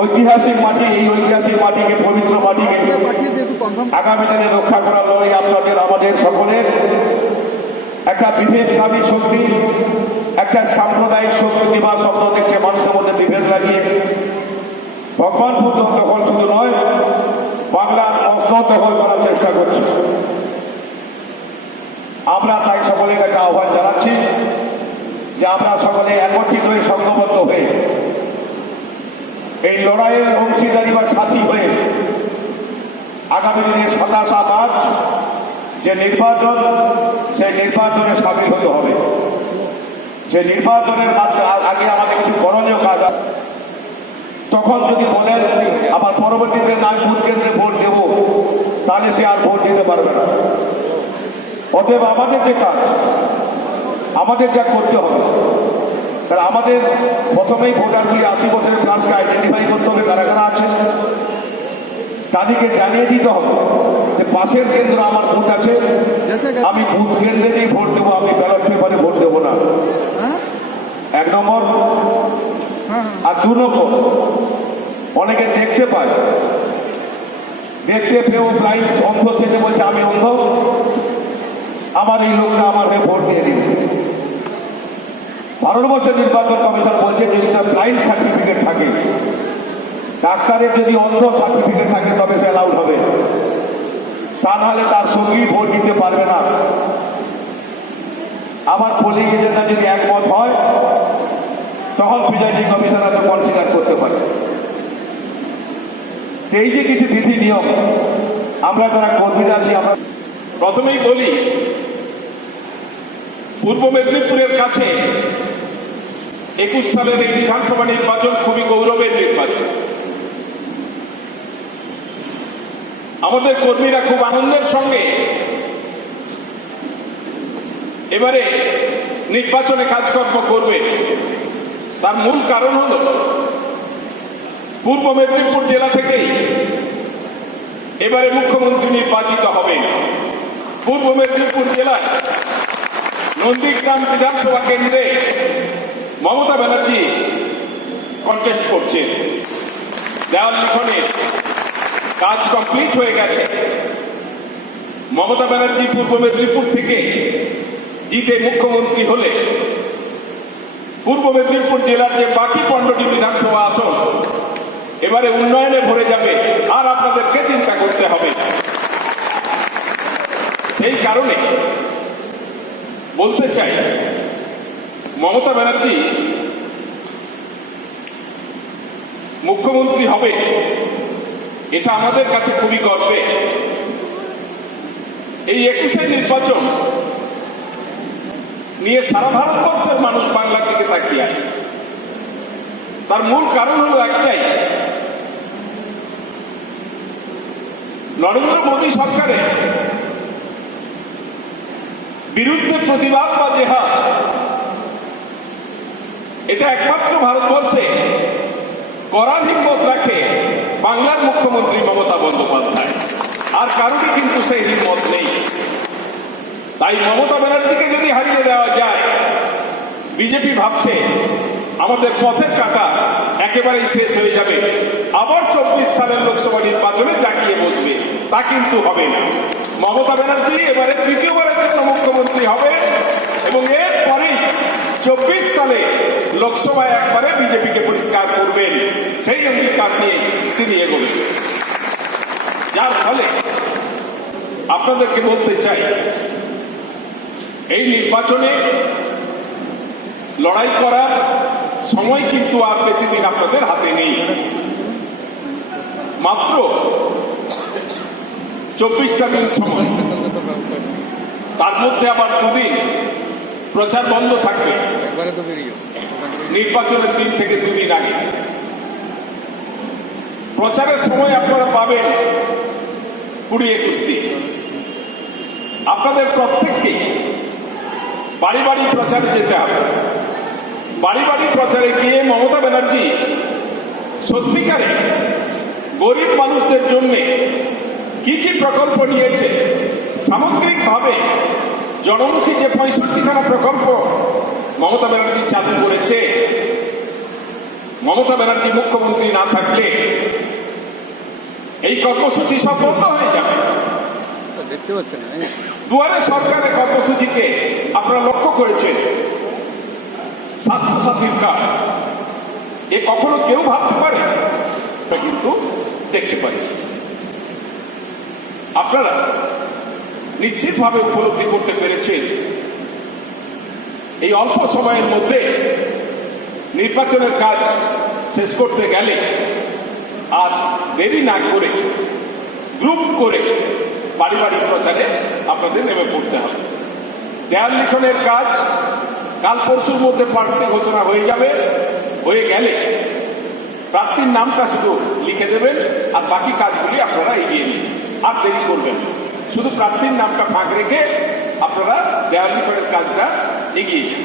ঐতিহাসিক মাটি। এই ঐতিহাসিক মাটিকে, পবিত্র মাটিকে আগামী দিনে রক্ষা করার লড়াই আপনাদের, আমাদের সকলের। একটা বিভেদগামী শক্তি, একটা সাম্প্রদায়িক শক্তি বা শব্দ দেখছে মানুষের মধ্যে বিভেদ লাগিয়ে ভগবানপুর দখল শুধু নয়, বাংলার মস্তক দখল করার চেষ্টা করছে। আমরা তাই সকলের কাছে আহ্বান জানাচ্ছি যে আমরা সকলে একত্রিত হয়ে, সংঘবদ্ধ হয়ে, এই লড়াইয়ের অংশীদারি বা সাথী হয়ে আগামী দিনে 27 মার্চ যে নির্বাচন, সেই নির্বাচনে সামিল হতে হবে। যে নির্বাচনের আগে আমাদের কিছু করণীয় কাজ, তখন যদি বলেন আবার পরবর্তীতে না ভোট কেন্দ্রে ভোট দেব, তা তাহলে সে আর ভোট দিতে পারবে না। অতএব আমাদের যে কাজ, আমাদের যা করতে হবে, তাহলে আমাদের প্রথমেই ভোটারগুলি 80 বছরের প্লাসকে আইডেন্টিফাই করতে হবে কারা কারা আছে, তাদেরকে জানিয়ে দিতে হবে যে পাশের কেন্দ্র আমার ভোট আছে, আমি বুথ কেন্দ্রে দিয়ে ভোট দেবো, আমি ব্যালট পেপারে ভোট দেবো না। 1 নম্বর। আর 2 নম্বর, অনেকে দেখতে পায়, দেখতে পেয়েও ব্লাইন্ড অন্ধ শেষে বলছে আমি অন্ধ, আমার এই লোকটা আমার হয়ে ভোট দিয়ে দিবে। ভারতবর্ষের নির্বাচন কমিশন বলছে যদি তার ব্লাইন্ড সার্টিফিকেট থাকে, ডাক্তারের যদি অন্ধ সার্টিফিকেট থাকে তবে সে অ্যালাউড হবে, তা নাহলে তার সঙ্গী ভোট দিতে পারবে না। আবার পোলিং এজেন্টরা যদি একমত হয় তখন প্রিজাইডিং কমিশনার তো কনসিডার করতে পারে। এই যে কিছু বিধি নিয়ম আমরা যারা কর্মীরা আছি, আমরা প্রথমেই বলি, পূর্ব মেদিনীপুরের কাছে 21 সালের এই বিধানসভা নির্বাচন খুবই গৌরবের নির্বাচন। আমাদের কর্মীরা খুব আনন্দের সঙ্গে এবারে নির্বাচনে কাজকর্ম করবে। তার মূল কারণ হল পূর্ব মেদিনীপুর জেলা থেকেই এবারে মুখ্যমন্ত্রী নির্বাচিত হবে। পূর্ব মেদিনীপুর জেলায় নন্দীগ্রাম বিধানসভা কেন্দ্রে মমতা ব্যানার্জি কন্টেস্ট করছে। দেওয়াল লিখনের কাজ কমপ্লিট হয়ে গেছে। মমতা ব্যানার্জি পূর্ব মেদিনীপুর থেকে জিতে মুখ্যমন্ত্রী হলে পূর্ব মেদিনীপুর জেলার যে বাকি 15টি বিধানসভা আসন এবারে উন্নয়নে ভরে যাবে, আর আপনাদেরকে চিন্তা করতে হবে। সেই কারণে বলতে চাই, মমতা ব্যানার্জি মুখ্যমন্ত্রী হবে, এটা আমাদের কাছে খুবই গর্বে। এই 21-এর নির্বাচন নিয়ে সারা ভারতবর্ষের মানুষ বাংলার দিকে তাকিয়ে আছে। তার মূল কারণ হলো একটাই, নরেন্দ্র মোদী সরকারের বিরুদ্ধে প্রতিবাদ বা জেহাদ, এটা একমাত্র ভারতবর্ষে করার হিম্মত রাখে বাংলার মুখ্যমন্ত্রী মমতা বন্দ্যোপাধ্যায়। আর কারোরই কিন্তু সেই হিম্মত নেই। তাই মমতা ব্যানার্জিকে যদি হারিয়ে দেওয়া যায়, বিজেপি ভাবছে আমাদের পথের কাঁটা একেবারেই শেষ হয়ে যাবে, আবার 24 সালের লোকসভা নির্বাচনে জাঁকিয়ে বসবে। তা কিন্তু হবে না। মমতা ব্যানার্জি এবারে 3য়বারের জন্য মুখ্যমন্ত্রী হবে এবং এরপরেই 24 সালে লোকসভায় একবারে বিজেপিকে পরিষ্কার করবেন। সেই অঙ্গীকার নিয়ে তিনি এগোবেন। যার ফলে আপনাদেরকে বলতে চাই, এই নির্বাচনে লড়াই করার সময় কিন্তু আর বেশি দিন আপনাদের হাতে নেই। মাত্র 24টা দিন সময়, তার মধ্যে আবার 2 দিন প্রচার বন্ধ থাকবে। নির্বাচনের দিন থেকে 2 দিন আগে প্রচারের সময় আপনারা পাবেন 20-21 দিন। আপনাদের প্রত্যেককেই বাড়ি বাড়ি প্রচারে যেতে হবে। বাড়ি বাড়ি প্রচারে গিয়ে মমতা ব্যানার্জি সত্যিকারে গরিব মানুষদের জন্য কি কি প্রকল্প নিয়েছে, সামগ্রিকভাবে জনমুখী যে 65খানা প্রকল্প মমতা ব্যানার্জি চালু করেছে, মমতা ব্যানার্জি মুখ্যমন্ত্রী না থাকলে এই কর্মসূচি সব বন্ধ হয়ে যাবে। দেখতে পাচ্ছেন দুয়ারে সরকারের কর্মসূচিকে আপনারা লক্ষ্য করেছেন। স্বাস্থ্যসাথীর কার্ড, এ কখনো কেউ ভাবতে পারে, কিন্তু দেখতে পাচ্ছি। আপনারা নিশ্চিতভাবে উপলব্ধি করতে পেরেছেন এই অল্প সময়ের মধ্যে নির্বাচনের কাজ শেষ করতে গেলে আর দেরি না করে গ্রুপ করে বাড়ি বাড়ি প্রচারে আপনাদের নেমে পড়তে হবে। দেয়াল লিখনের কাজ কাল পরশুর মধ্যে প্রার্থী ঘোষণা হয়ে যাবে। হয়ে গেলে প্রার্থীর নামটা শুধু লিখে দেবেন আর বাকি কাজগুলি আপনারা এগিয়ে নিন। আর দেরি করবেন না। শুধু প্রার্থীর নামটা ফাঁক রেখে আপনারা দেওয়ালিকরণের কাজটা এগিয়ে যান।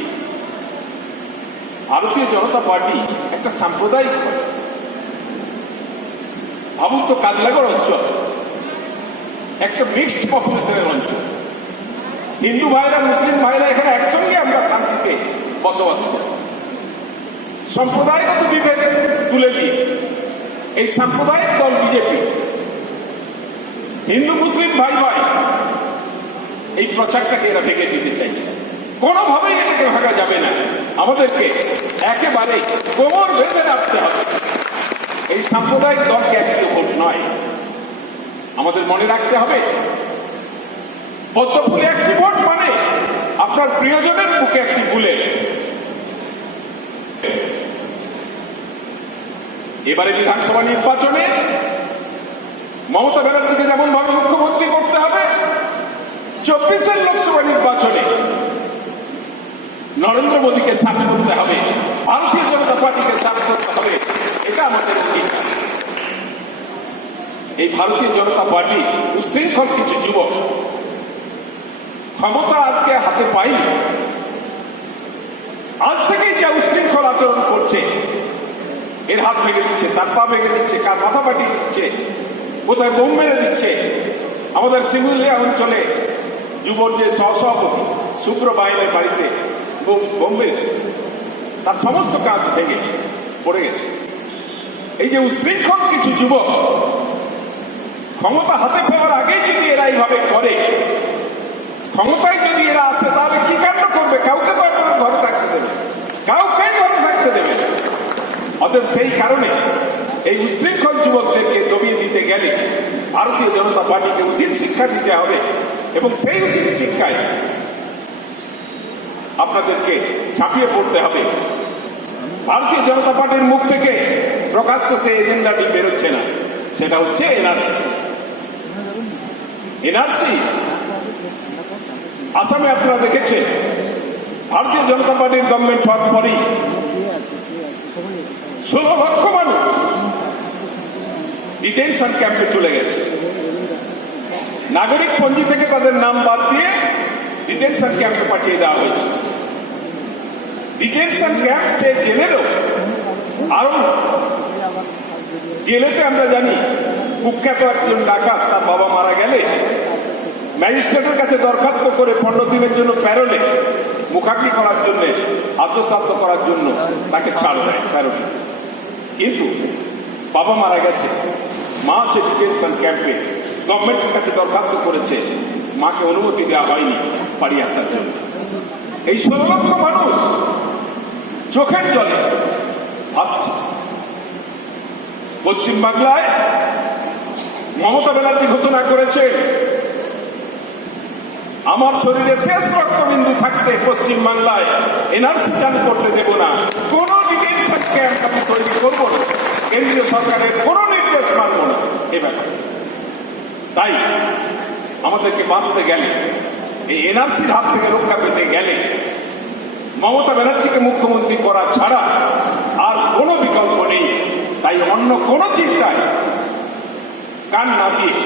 ভারতীয় জনতা পার্টি একটা সাম্প্রদায়িক দল। ভাবুন তো, কাজলাগড় অঞ্চল একটা মিক্সড পপুলেশনের অঞ্চল। হিন্দু ভাইরা মুসলিম ভাইরা এখানে একসঙ্গে আমরা শান্তিতে বসবাস করি। সম্প্রদায়গত বিভেদ তুলে দিয়ে এই সাম্প্রদায়িক দল বিজেপি হিন্দু মুসলিম ভাই ভাই এই প্রচারটাকে এরা ভেঙে দিতে চাইছে। কোনোভাবেই এটাকে ভাঙা যাবে না। আমাদেরকে একেবারে কোমর বেঁধে রাখতে হবে। এই সাম্প্রদায়িক দলকে একটি ভোট নয়, আমাদের মনে রাখতে হবে পদ্মফুলে একটি ভোট মানে আপনার প্রিয়জনের মুখে একটি বুলেট। এবারে বিধানসভা নির্বাচনে মমতা ব্যানার্জিকে যেমন ভাবে মুখ্যমন্ত্রী করতে হবে, 24-এর লোকসভা নির্বাচনে নরেন্দ্র মোদীকে সাথ করতে হবে, ভারতীয় জনতা পার্টিকে সাথ করতে হবে। এটা আমাদের অঙ্গীকার। এই ভারতীয় জনতা পার্টি উশৃঙ্খল কিছু যুবক ক্ষমতা আজকে হাতে পায়নি, আজ থেকেই যা উশৃঙ্খল আচরণ করছে, এর হাত ভেঙে দিচ্ছে, তার পা ভেঙে দিচ্ছে, কার মাথা পাঠিয়ে দিচ্ছে, কোথায় বোম মেরে দিচ্ছে। আমাদের সিঙ্গুলিয়া অঞ্চলে যুবর যে সহসভাপতি শুক্র বাহিনীর বাড়িতে বোম মেরে তার সমস্ত কাজ ভেঙে পড়ে গেছে। এই যে উশৃঙ্খল কিছু যুবক ক্ষমতা হাতে পাওয়ার আগেই যদি এরা এইভাবে করে, ক্ষমতায় যদি এরা আসে তাহলে কি কাণ্ড করবে? কাউকে তো আপনারা ঘরে থাকতে দেবে, কাউকেই ঘরে থাকতে দেবে। অতএব সেই কারণে এই উশৃঙ্খল যুবকদেরকে দমিয়ে দিতে গেলে ভারতীয় জনতা পার্টিকে উচিত শিক্ষা দিতে হবে এবং সেই উচিত শিক্ষায় আপনাদেরকে ঝাঁপিয়ে পড়তে হবে। ভারতীয় জনতা পার্টির মুখ থেকে প্রকাশ্যে সেই এজেন্ডাটি বেরোচ্ছে না, সেটা হচ্ছে এনআরসি। এনআরসি আসামে আপনারা দেখেছেন, ভারতীয় জনতা পার্টির গভর্নমেন্ট হওয়ার পরেই 16 লক্ষ মানুষ ডিটেনশন ক্যাম্পে চলে গেছে। নাগরিক পঞ্জি থেকে তাদের নাম বাদ দিয়ে ডিটেনশন ক্যাম্পে পাঠিয়ে দেওয়া হয়েছে। ডিটেনশন ক্যাম্প সে জেলেরও আরো, জেলেতে আমরা জানি কুখ্যাত একজন ডাকাত তার বাবা মারা গেলে ম্যাজিস্ট্রেটের কাছে দরখাস্ত করে 15 দিনের জন্য প্যারোলে মুখাগ্নি করার জন্য, আত্মসাৎ করার জন্য তাকে ছাড় দেয় প্যারোলে। কিন্তু বাবা মারা গেছে, মা আছে ডিটেনশন ক্যাম্পে, গভর্নমেন্টের কাছে দরখাস্ত করেছে, মাকে অনুমতি দেওয়া হয়নি বাড়ি আসার জন্য। এই 16 লক্ষ মানুষ চোখের জলে ভাসছে। পশ্চিমবাংলায় মমতা ব্যানার্জি ঘোষণা করেছে, আমার শরীরে শেষ রক্তবিন্দু থাকতে পশ্চিমবাংলায় এনআরসি চালু করতে দেব না, কোন ডিটেনশন ক্যাম্প আমি তৈরি করব না, কেন্দ্রীয় সরকারের কোন নির্দেশ মানব না এ ব্যাপারে। তাই আমাদেরকে বাঁচতে গেলে, এই এনআরসির হাত থেকে রক্ষা পেতে গেলে মমতা ব্যানার্জিকে মুখ্যমন্ত্রী করা ছাড়া আর কোনো বিকল্প নেই। তাই অন্য কোনো চিন্তায় কান না দিয়ে,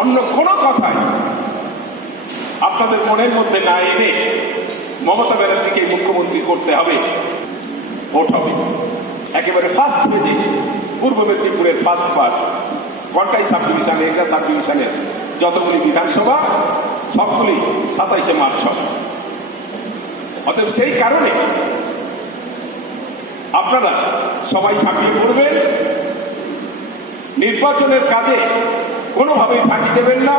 অন্য কোনো কথায় আপনাদের মনের মধ্যে না এনে মমতা ব্যানার্জিকে মুখ্যমন্ত্রী করতে হবে। ভোট হবে একেবারে ফার্স্ট ফেজে, পূর্ব মেদিনীপুরের ফার্স্ট পার্ট, কন্টাই সাব ডিভিশনে, এগরা সাব ডিভিশনের যতগুলি বিধানসভা সবগুলি 27শে মার্চ হবে। অতএব সেই কারণে আপনারা সবাই ঝাঁপিয়ে পড়বেন, নির্বাচনের কাজে কোনোভাবেই ফাঁকি দেবেন না।